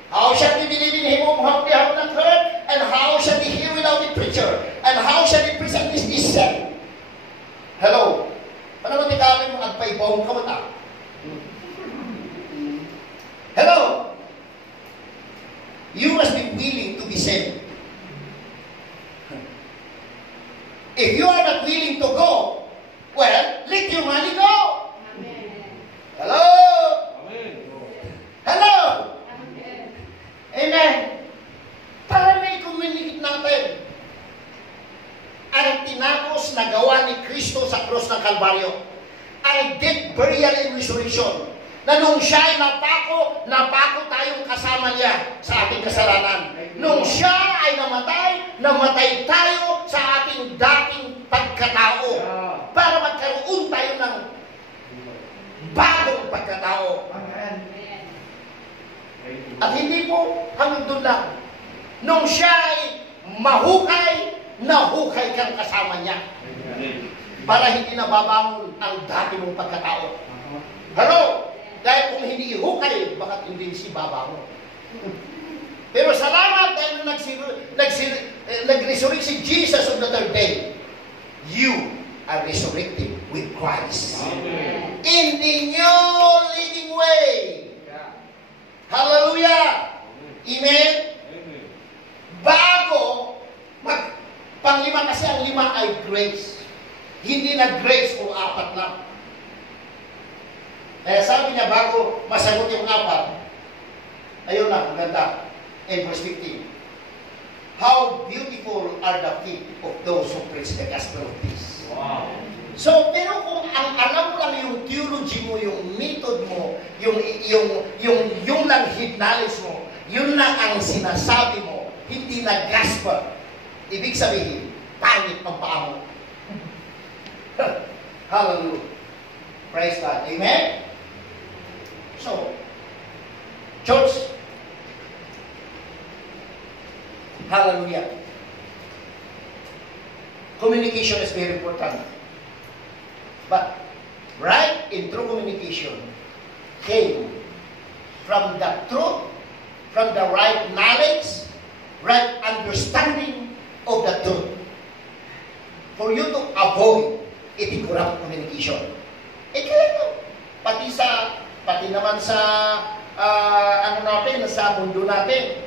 how shall we believe in him whom they have not heard? And how shall we hear without the preacher? And how shall we present this said? Hello? Ano ba tikamin mo agpaibong kamata? Hello? You must be willing to be saved. If you are not willing to go, well, let your money go. Amen. Hello? Amen. Hello? Amen. Amen. Para may communicate natin ang tinapos na gawa ni Kristo sa krus ng Kalbaryo. Ang death, burial, and resurrection. Na nung siya ay napako tayong kasama niya sa ating kasalanan. Nung siya ay namatay tayo sa ating dating pagkatao. Para magkaroon tayo ng bagong pagkatao. At hindi po hanggang doon lang. Nung siya ay mahukay, nahukay kang kasama niya. Para hindi nababangon ang dati mong pagkatao. Hello? Dahil kung hindi ihukay, baka hindi si babangon. Pero salamat dahil nag-resurrect si Jesus on the third day. You are resurrected with Christ. Amen. In the new living way. Hallelujah! Amen? Amen. Bago, panglima kasi ang 5 ay grace. Hindi na grace kung 4 lang. Kaya sabi niya, bago masagot yung 4, ayun na, ang ganda. In verse 15. How beautiful are the feet of those who preach the gospel of peace. Wow. So, pero kung ang alam mo lang yung theology mo, yung method mo, yung lang hid knowledge mo, yun lang ang sinasabi mo, hindi na gospel. Ibig sabihin, pangit ang paa mo. Hallelujah. Praise God. Amen? So, church, Hallelujah. Communication is very important. But right and true communication came from the truth, from the right knowledge, right understanding of the truth. For you to avoid corrupt communication. Kaya ito, pati naman sa sa mundo natin.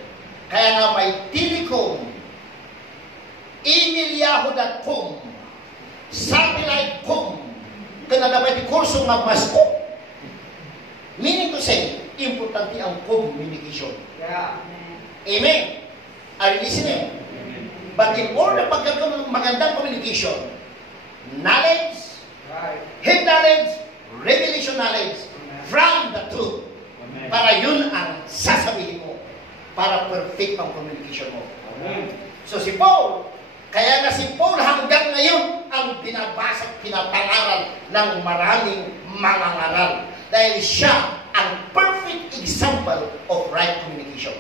Kaya nga may telekom, email.yahoo.com, satellite.com, kaya na may kurso ng masko. Meaning to say, importante ang communication. Yeah. Amen. Are you listening? Amen. But in order pagkakaroon ng magandang communication, knowledge, head knowledge, revelation knowledge, from the truth. Amen. Para yun ang sasabihin mo. Para perfect ang communication mo. Amen. So si Paul, kaya nga si Paul hanggang ngayon ang binabasa at pinapangaral ng maraming mangangaral. Dahil siya ang perfect example of right communication.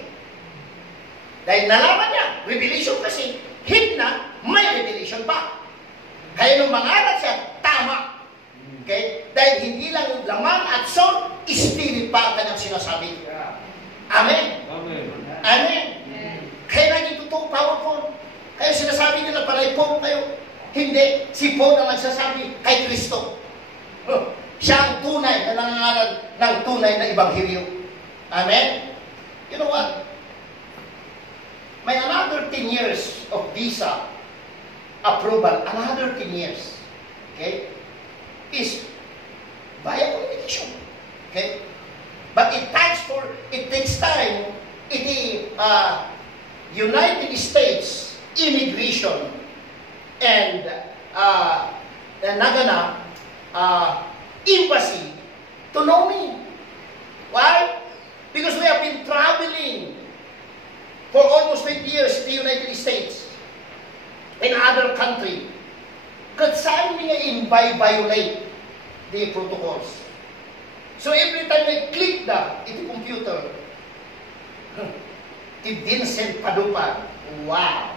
Dahil nalaman niya, revelation kasi, hid na, may revelation pa. Kaya nung mangaral siya, tama. Okay? Dahil hindi lang laman at soul, spirit pa ang kanyang sinasabi. Amen. Amen. Amen. Kaya naging totoo, powerful. Kaya sinasabi nila, palay po kayo. Hindi. Si Paul ang nagsasabi kay Kristo. Siya ang tunay na nangangaral ng tunay na ebanghelyo. Amen? You know what? May another 10 years of visa approval. Another 10 years. Okay? Is via communication. Okay? But it takes time. United States Immigration and Embassy to know me. Why? Because we have been traveling for almost 20 years to the United States and other country. Because saan nga violate the protocols. So every time I click ito computer, if Vincent Padupa, wow,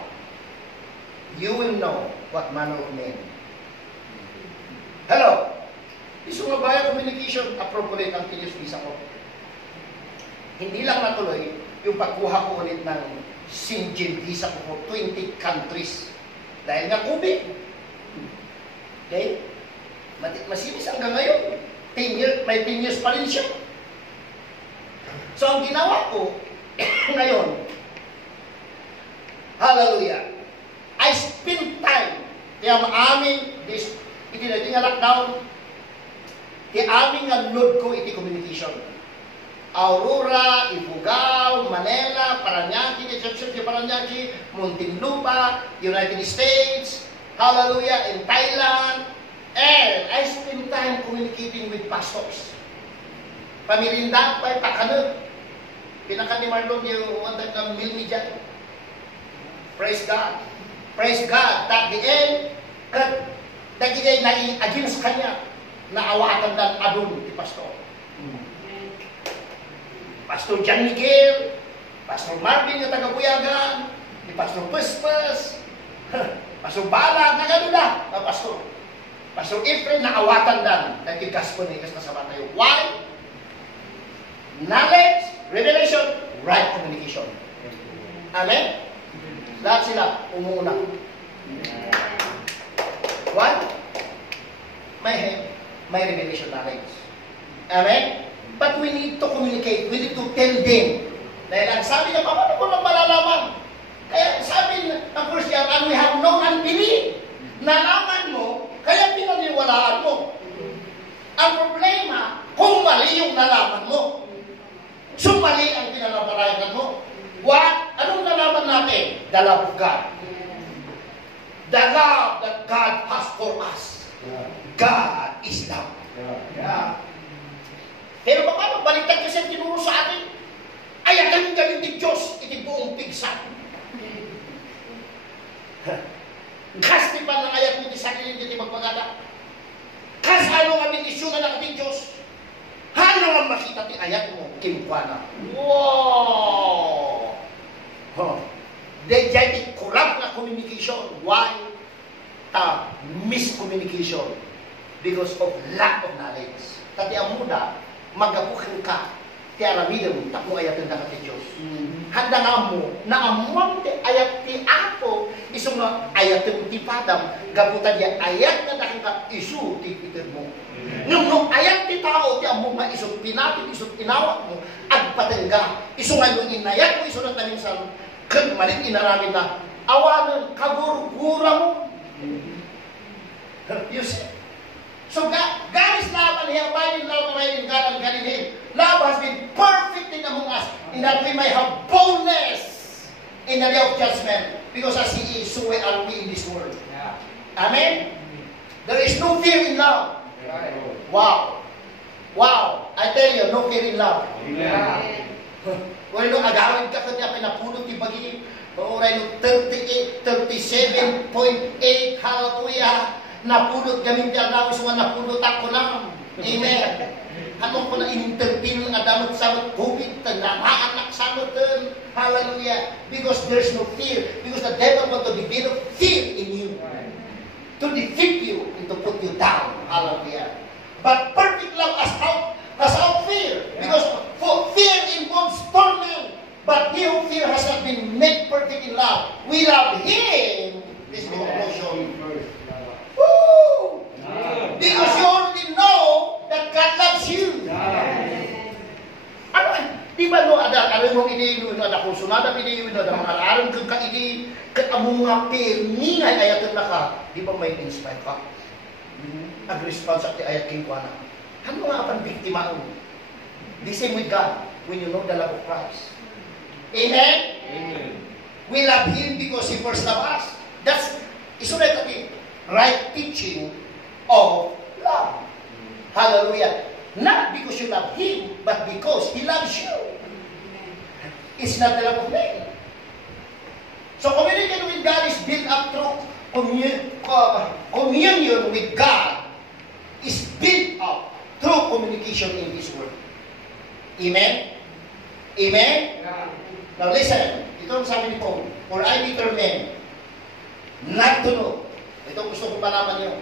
you will know what manner of man. Hello, gusto nga ba yung communication appropriate ang tinis visa ko? Hindi lang natuloy yung pagkuha ko ulit ng Schengen visa ko for 20 countries. Dahil nga COVID. Okay? Masimis hanggang ngayon. 10 years, may 10 years pa rin siya. So, ang ginawa ko, ngayon, hallelujah, I spend time, kaya maaming, iti nga lockdown, kaya aming nga load ko iti communication. Aurora, Ifugao, Manila, Paranaque, Muntinlupa, United States, hallelujah, in Thailand, and I spend time communicating with pastors. Pamirindak pa, pakanod. Pinaka ni Marlon yung wandag ng media. Praise God. Praise God. At the end, dagigay na against kanya, naawatan ng adun ni pastor. Pastor John Miguel, Pastor Marvin yung taga-Buyagan, ni Pastor Puspas, Pastor Balag, na gano'n na, Pastor. Pastor Efren, naawatan dan, dahil gospel na kasama tayo. Why? Knowledge, revelation, right communication. Amen? Lahat sila umuuna. One, may revelation knowledge. Amen? But we need to communicate. We need to tell them. Dahil ang sabi niya, paano ko lang malalaman? Kaya sabi ng first year, and we have known and believed. Nalaman mo, kaya pinaniwalaan mo. Ang problema, kung mali yung nalaman mo. So mali ang pinanaparayan mo. What? Anong nalaman natin? The love of God. The love that God has for us. God is love. Yeah. Pero paano? Baliktad kasi ang tinuro sa atin. Ay, ang galing-galing ni Diyos, iti buong pigsan. Kasi pa ng ayat mo, di sarili hindi magpagada. Kasi ano nga bindisyon na ng Diyos. Ano nga makita ti ayat mo, kimkwana. Wow! Huh. They jay kurang na communication. Why? Miscommunication. Because of lack of knowledge. Tati ang muda, magabukin ka, ti aramidin mo, tako ayatin na ka ti Diyos. Handa nga mo, na among ti ayat ti ako, isong nga ayatin mo ti padam, gabutan niya ayat na daking ka isu ti pitir mo. Nung ayat ti tao, ti among nga isong pinapit, isong inawak mo, agpatengga, isong nga yung inayat mo, isong na tanim sa malit inaramid na, awanan, kagurugura mo. You see? So God is love and He abiding love abiding in God and God in Him. Love has been perfect in among us, in that we may have boldness in the day of judgment, because as He is, so are we in this world. Yeah. Amen? There is no fear in love. Right. Wow. Wow. I tell you, no fear in love. Yeah. Kung ano, agawin ka kanya, pinapulot yung bagi, oray no 37.8, hallelujah, napulot gamin dyan na, so napulot ako lang. Amen. Anong ko na in-intervene nga damot sa COVID, namaan na sa doon. Hallelujah. Because there's no fear. Because the devil wants to develop fear in you. To defeat you and to put you down. Hallelujah. But perfect love has out fear. Because for fear involves torment. But he who fear has not been made perfect in love. We love Him. This is the emotion. Woo! Because you already know that God loves you. Ano? Di ba no, ada mong ini, ada kursunada ini, ada mga aram kang kaini, kat among nga permingay ayat na ka, di ba may inspire ka? Ag-response at ayat king kuana. Ano nga apan biktima mo? The same with God, when you know the love of Christ. Amen? Amen. We love Him because He first loved us. That's, isunay natin, right teaching of love. Hallelujah. Not because you love Him, but because He loves you. It's not the love of man. So communication with God is built up through communion with God is built up through communication in His Word. Amen? Amen? Yeah. Now listen, ito ang sabi ni Paul, for I determined not to know. Ito gusto ko malaman niyo.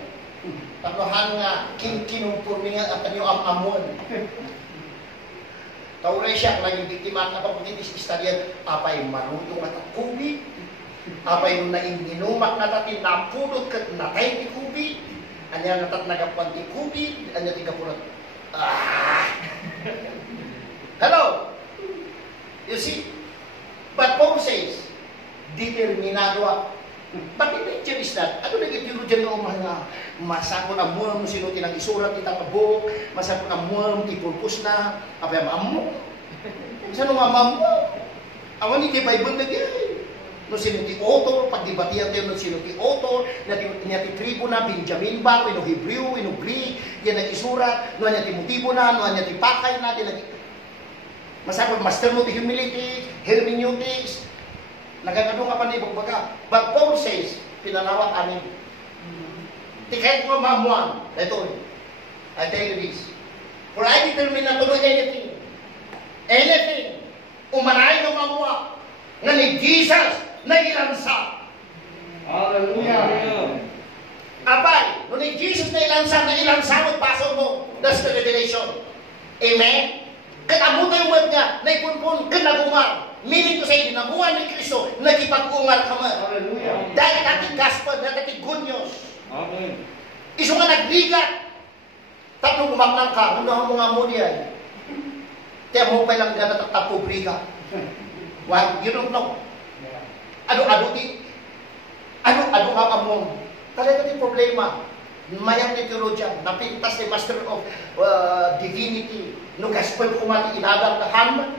Taklohan nga, kinumpurmi nga at niyo ang amon. Tauray siya, naging biktima at napapagkitis istaryan, apay marutong at kubi, apay nung nainumak na tatin, napulot kat natay ti kubi, anya natat nagapuan ti kubi, anya ti kapulat. Hello? You see? But Paul says, determinado ako. But in nature is that, ano nag-itiro dyan ng mga masako na mo, sino tinang isurat, itang kabok, masako na mo, ipulpus na, apay mamu. Saan nga mamu? Awan ni kay Bible na gaya. No sino ti author, pagdibatihan tayo no sino ti author, niya ti tribo na, Benjamin ba, no Hebrew, no Greek, yan nag-isurat, no niya ti motibo na, no niya ti pakay na, masako master mo ti humility, hermeneutics, nagagano ka pa ni Bugbaga. But Paul says, pinalawak amin. Tikay ko mamuan. Ito, I tell you this. For I determine not to do anything. Anything. Umanay ng mamuan. Nga ni Jesus na ilansa. Hallelujah. Abay, no ni Jesus na ilansa mo pasok mo. That's the revelation. Amen? Katabuto yung word nga, na ipunpun, kanagumar. Meaning to say, nabuhan ni Kristo, nagipag-ungar ka man. Hallelujah. Dahil natin gospel, natin good news. Amen. Iso nga nagligat. Tatlong umaknang ka, unahan mo nga mo diyan. Tiyan mo pa lang nga natatapobre ka. Why? You don't know. Ano nga among. Talaga yung problema. Mayang ni theologian, napintas ni Master of Divinity, no gospel kumati ilagang na ham.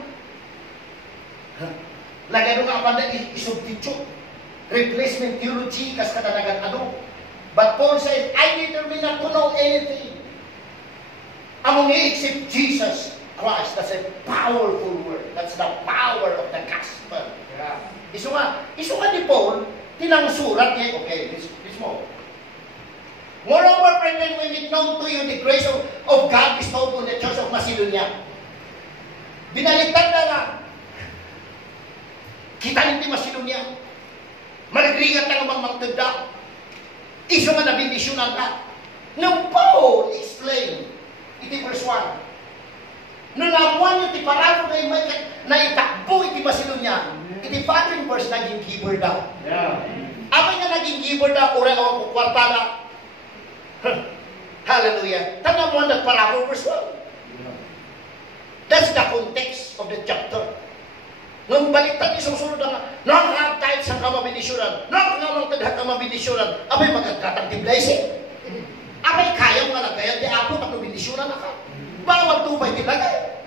Lagano nga pa na isubtityo. Replacement theology, kas katanagan ano. But Paul says, I determine not to know anything. Among i-accept Jesus Christ, that's a powerful word. That's the power of the gospel. Yeah. Iso nga ni Paul, tinangsurat niya, okay, this mo. Moreover, brethren, we make known to you the grace of God bestowed on the Church of Macedonia. Binaliktad na nga. Kita hindi Macedonia. Managringat na naman magtanda. Iso nga nabindisyonan ka. Nang Paul explain, iti verse 1. Nung namuan yung ti parado na itakbo iti masilon niya, iti following verse naging giver daw. Apa nga naging giver daw, ura o kwarta na. Hallelujah. Tanda mo ang parado verse 1. That's the context of the chapter. Nung baliktad ni susunod na nang kahit sa kamabindisyonan, nang tadhak kamabindisyonan, abay magkatang tiblaysin. Abay kaya nga nagayad di ako at nabindisyonan na ka. Bawal tubay tilagay.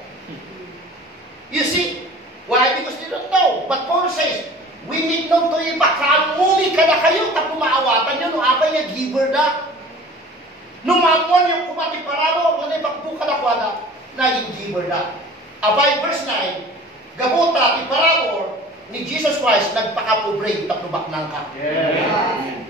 You see, why? Because they don't know. But Paul says, we need not to iba. Kaamuli ka na kayo, tapos maawatan nyo, nung abay niya giver na. Nung mamon yung kumati parado, nung ipagbuka na kwa na, naging giver na. Abay, verse 9, Gabota, iparamor ni Jesus Christ, nagpakapobre, taklubak ng ka. Yeah.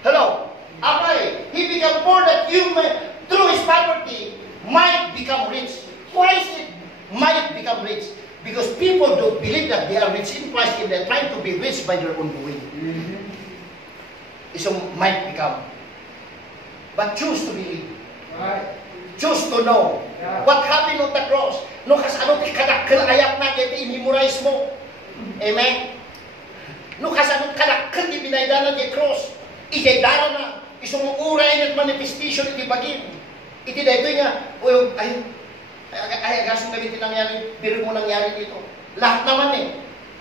Hello? Abay, He became poor that you may, through His poverty, might become rich. Why is it might become rich? Because people don't believe that they are rich in Christ and they're trying to be rich by their own doing. So might become. But choose to believe. Right. Choose to know what happened on the cross. No kasano ti kadakkel-ayak na iti i-memorize mo. Amen? No kasano kadakkel ti pinaydanan ti cross. Iti-dara na. Isumuuray at manifestation iti bagin. Iti dahito nga, ay agasong kami tinangyari, biro mo nangyari dito. Lahat naman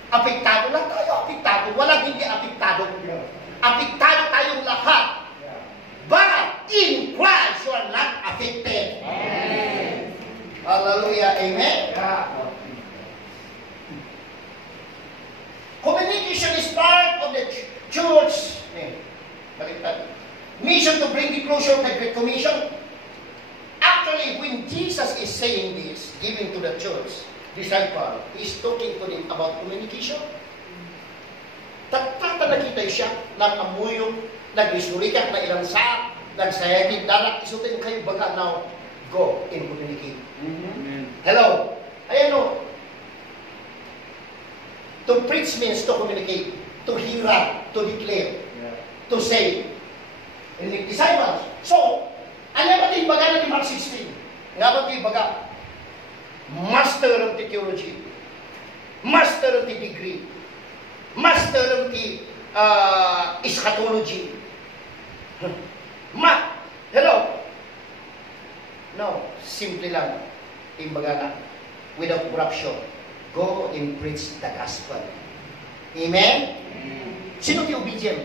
apektado lang tayo, apektado. Walang hindi apektado. Apektado tayong lahat. But in Christ, you are not affected. Amen. Hallelujah. Amen. Communication is part of the church mission to bring the closure of the Great Commission. Actually, when Jesus is saying this, giving to the church disciple, He's talking to them about communication. Tatata nakita siya, nag-amuyong, nag-resurika, na ilang sa, nagsayagin, darak, isutin kayo baga now, go and communicate. Hello? Ayan o. To preach means to communicate, to hear, to declare, to say. And the disciples. So, ano ba ito yung baga na ni Mark 16? Nga ba ito yung baga? Master of the theology. Master of the degree. Master of the eschatology. Hello? No, simple lang. Imbaga na, without corruption, go and preach the gospel. Amen? Sino ti obedient?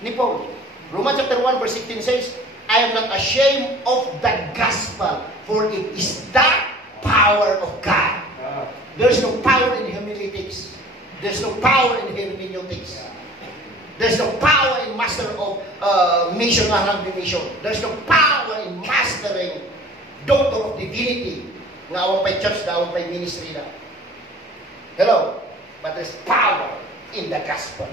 Ni Paul. Romans chapter 1 verse 16 says, I am not ashamed of the gospel, for it is the power of God. There's no power in hermeneutics. There's no power in hermeneutics. There's no power in master of mission and mission. There's no power in mastering doctor of divinity. Nga awang pa'y church, na awang pa'y ministry na. Hello? But there's power in the gospel.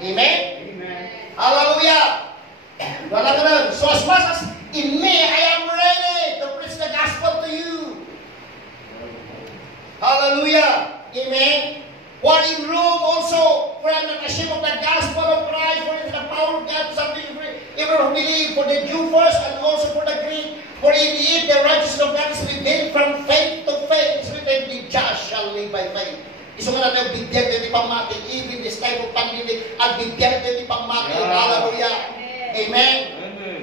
Amen? Amen. Hallelujah! Wala ka nun. So as much as in me, I am ready to preach the gospel to you. Hallelujah! Amen? Or in Rome also, for I am not ashamed of the gospel of Christ, for it is the power of God to salvation for everyone who believes, for the Jew first and also for the Greek. For in it the righteousness of God is revealed from faith to faith. It's written, the just shall live by faith. Iso nga natin, bigyan natin pangmati, even this type of pandemic, at bigyan natin pangmati. Hallelujah. Amen.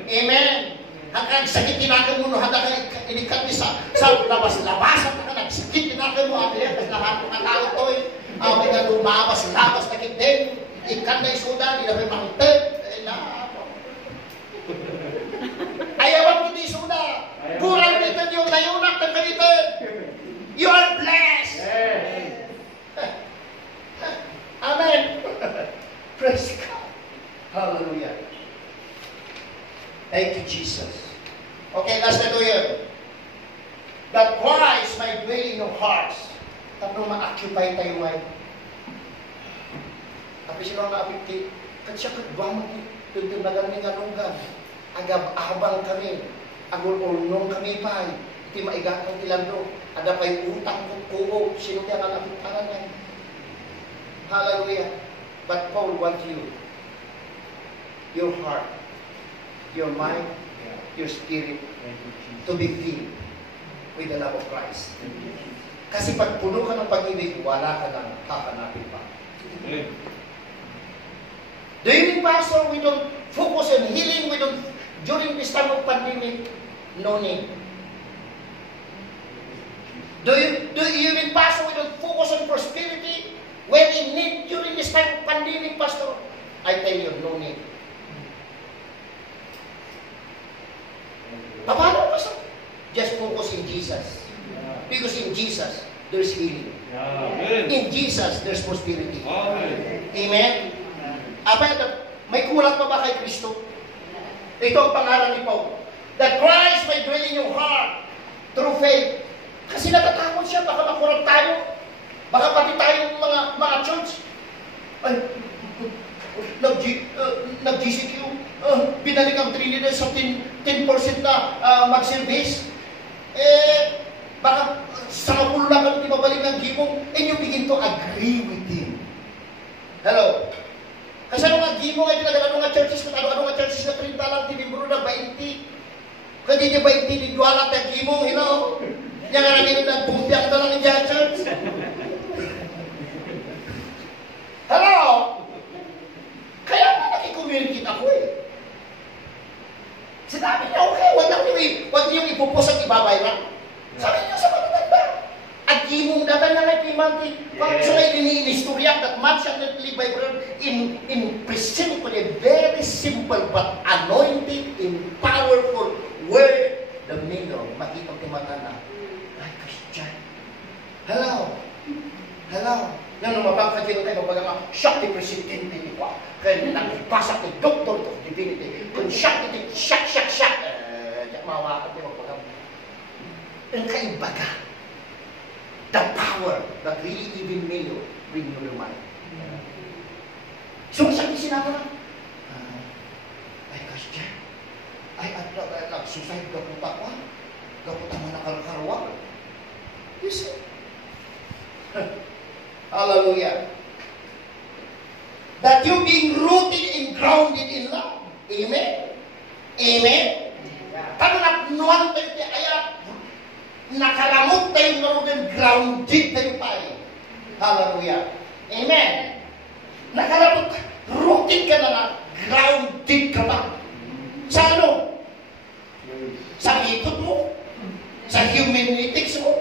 Amen. Hanggang sakit tinakan mo, handa ka inikat sa labas-labasan ka nagsakit tinakan mo, at lahat ng tao to may nga lumabas-labas na kitin, ikat na isuda, di na may mangtid, ayawan mo di isuda, kurang dito yung layunak ng kalitin. You are blessed. Amen. Praise God. Hallelujah. Thank you, Jesus. Okay, last na to yun. That Christ may dwell in your hearts. Tapos ma-occupy tayo ngayon. Tapos sila na-apipti. Katsya kadwang tuntun na galing nga lunggan. Agab-abang kami. Agul-ulnong kami pa. Iti maigatang tilando. Ada pa'y utang kukuo. Sino kaya nga napuntangan ngayon? Hallelujah. But Paul wants you, your heart, your mind, your spirit, to be filled with the love of Christ. Kasi pag puno ka ng pag-ibig, wala ka nang hahanapin pa. Do you mean, Pastor, we don't focus on healing, during this time of pandemic? No need. Do you mean, Pastor, we don't focus on prosperity when in need during this time of pandemic, Pastor? I tell you, no need. Paano, Pastor? Just focus in Jesus. Because in Jesus, there's healing. In Jesus, there's prosperity. Amen? May kulang pa ba kay Kristo? Ito ang pangalan ni Paul. That Christ may dwell in your heart through faith. Kasi natatakot siya, baka makurap tayo. Baka pati tayong mga church. Ay, nag-GCQ. Binalik ang Trinidad sa 10% na mag-service. Baka sa mapulo lang kami mabalik ng gimong, and you begin to agree with him. Hello? Kasi ano nga gimong ay tinagano nga churches na $30 lang, tiniburo na 20. Kasi di 20, di jualat na gimong, Yan nga namin nagpumpyak na lang yung church. Hello? Kaya nga nakicommunicate ako Sinabi niya, okay, wag niyong ipupos ang ibabayran. Sabi niya sa matatanda. At gimong datan na may pimanti. Pag sa may iniistorya that man shall not live by bread in present a very simple but anointed and powerful word. The meaning, makitang timata na. Ay, Christian. Hello. Yan ang mapagkagino tayo mga shock the president ni pa. Kaya nagpasa kay Doctor of Divinity. Kung shock. Mawakan tayo magpagam. Ang kaibaga. The power that really even made you renew your mind. So, sabi sinabi na, ay, Christian, nag-suicide ka po pa. Gaputa mo na karkarwa. You see? Hallelujah. That you being rooted and grounded in love. Amen? Amen? Kano nuwan tayo ti ayat, nakalamot tayo naroon, grounded tayo pa Hallelujah. Amen? Nakalamot, rooted ka na, grounded ka ba? Sa ano? Sa ikot mo? Sa hermeneutics mo?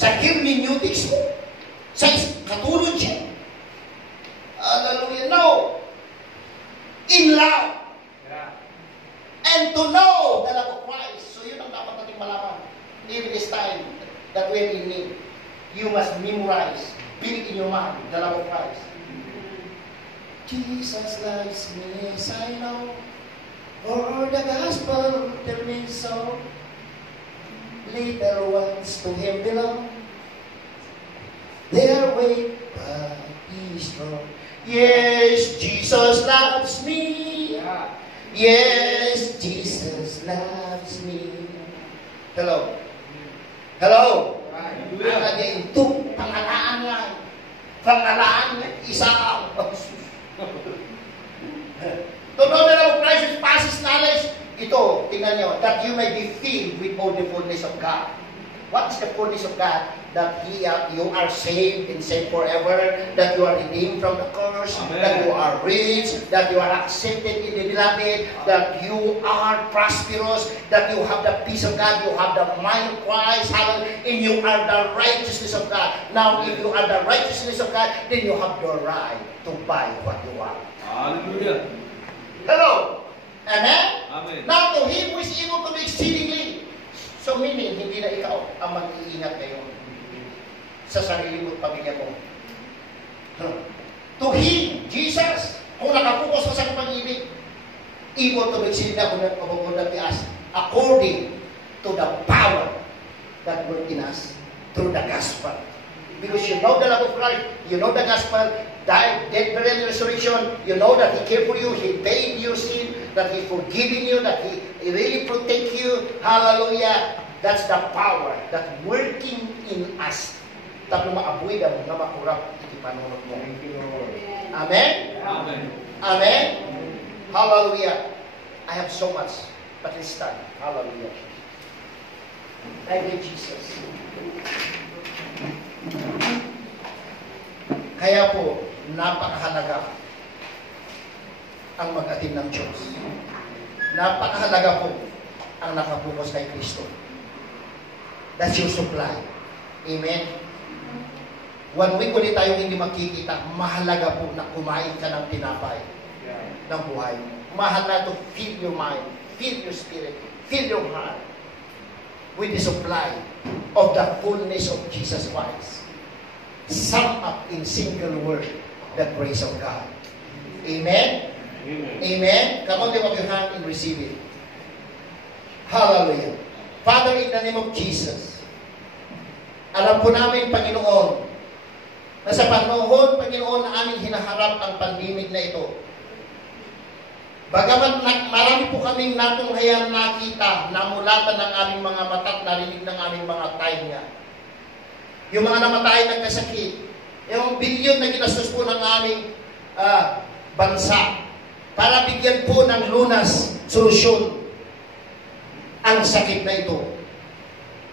Sa hermeneutics mo? Sa katulad siya? Hallelujah. No. In love. And to know the love of Christ. So yun ang dapat natin malaman. Even this time that we're in need, you must memorize, build in your mind the love of Christ. Jesus loves me as I know, for the gospel tells me so. Little ones to Him belong. They are weak, but He is strong. Yes, Jesus loves me. Yes, Jesus loves me. Hello. Hello. Ang ito, pangalaan lang. Pangalaan lang, isa ka. To know the love of Christ which passes knowledge. Ito, tingnan nyo, that you may be filled with all the fullness of God. What is the fullness of God? That you are saved and saved forever, that you are redeemed from the curse, Amen. That you are rich, that you are accepted in the beloved, that you are prosperous, that you have the peace of God, you have the mind of Christ, and you are the righteousness of God. Now, if you are the righteousness of God, then you have the right to buy what you want. Hallelujah. Hello. Amen? Amen. Now, to Him who is able to do exceedingly. So meaning, hindi na ikaw ang mag-iingat ngayon sa sarili mo at pamilya mo. To Him, Jesus, kung nakapokus ka sa pag-ibig, able to do exceedingly above all that we ask, according to the power that works in us through the gospel. Because you know the love of Christ, you know the gospel, died, death, burial, and resurrection, you know that He cared for you, He paid your sin, that He forgiven you, that He really protect you. Hallelujah. That's the power that's working in us Tapos maabuy daw nga makurap iti panunod mo. Thank you, Lord. Amen? Amen. Amen? Hallelujah. I have so much, but let's stand. Hallelujah. Thank you, Jesus. Kaya po, napakahalaga ang mag-atin ng Diyos. Napakahalaga po ang nakapokus kay Kristo. That's your supply. Amen? 1 week ulit tayong hindi makikita, mahalaga po na kumain ka ng tinapay ng buhay. Mahalaga to fill your mind, fill your spirit, fill your heart with the supply of the fullness of Jesus Christ. Sum up in single word, the grace of God. Amen? Amen. Amen? Come on, lift up your hand and receive it. Hallelujah. Father, in the name of Jesus, alam po namin, Panginoon, na sa panahon, Panginoon, na aming hinaharap ang pandemic na ito. Bagamat marami po kaming natunghayan nakita, namulatan ng aming mga mata at narinig ng aming mga tainga. Yung mga namatay nagkasakit, yung bilyon na ginastos po ng aming bansa para bigyan po ng lunas, solusyon ang sakit na ito.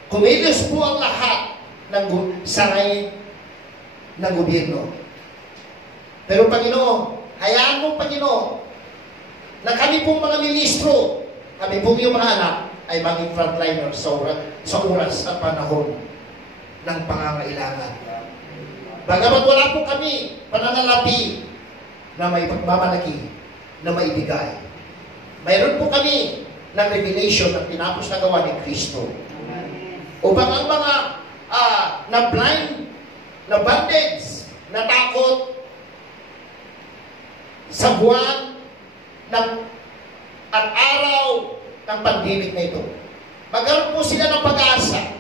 Kumilos po ang lahat ng sangay ng gobyerno. Pero Panginoon, hayaan mo Panginoon, na kami pong mga ministro, kami pong yung mga anak, ay maging frontliner sa oras at panahon ng pangangailangan. Bagamat wala po kami pananalapi na may pagmamalaki, na maibigay. Mayroon po kami ng revelation na tinapos na gawa ni Kristo. Upang ang mga na blind, na bandage, na takot sa buwan at araw ng pandemic na ito. Magkaroon po sila ng pag-asa.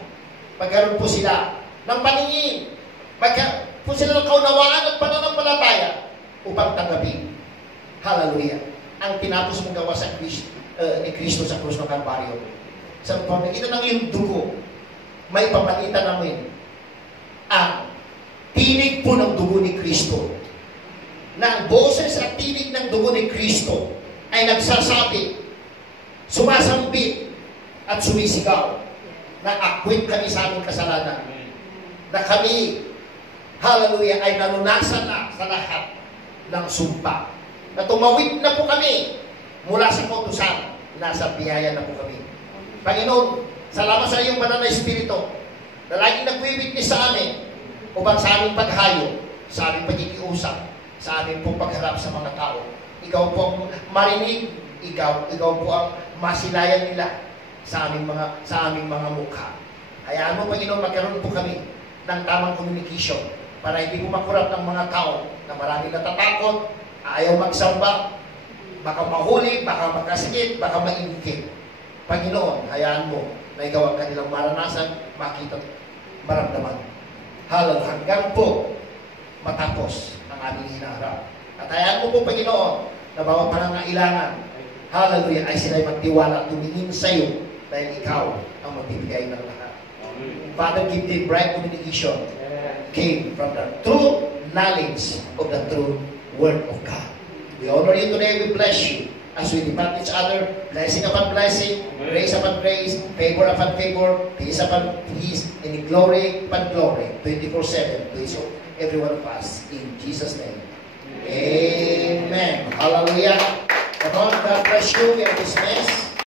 Magkaroon po sila ng paningin. Magkaroon po sila ng kaunawaan at pananampalataya upang tanggapin. Hallelujah. Ang tinapos mong gawa sa ni Kristo sa krus ng Kalbaryo. Sa pamagitan ng iyong dugo, may papalitan namin ang tinig po ng dugo ni Kristo. Na ang boses at tinig ng dugo ni Kristo ay nagsasabi, sumasambit at sumisigaw na akwit kami sa aming kasalanan. Na kami, hallelujah, ay nalunasan na sa lahat ng sumpa. Na tumawid na po kami mula sa kautusan, nasa biyaya na po kami. Panginoon, salamat sa iyong banal na Espiritu na laging nagwiwitness sa amin upang sa aming paghayo, sa aming pagkikiusap, sa aming pong pagharap sa mga tao. Ikaw po ang marinig, ikaw po ang masilayan nila sa aming mga mukha. Hayaan mo, Panginoon, magkaroon po kami ng tamang communication para hindi po makurap ng mga tao na marami natatakot, ayaw magsamba, baka mahuli, baka magkasakit, baka maingkit. Panginoon, hayaan mo na ikaw ang kanilang maranasan, makita, maramdaman. Hallelujah. Hanggang po matapos ang aming hinaharap. At hayaan mo po, Panginoon, na bawat pangangailangan, hallelujah, ay sila'y magtiwala, tumingin sa iyo dahil ikaw ang magbibigay ng lahat. Father, give the bright communication came from the true knowledge of the true Word of God. We honor you today, we bless you as we depart each other, blessing upon blessing, grace upon grace, favor upon favor, peace upon peace, and glory upon glory, 24/7, to every one of us, in Jesus' name. Amen. Hallelujah. Come on, God bless you. We are dismissed.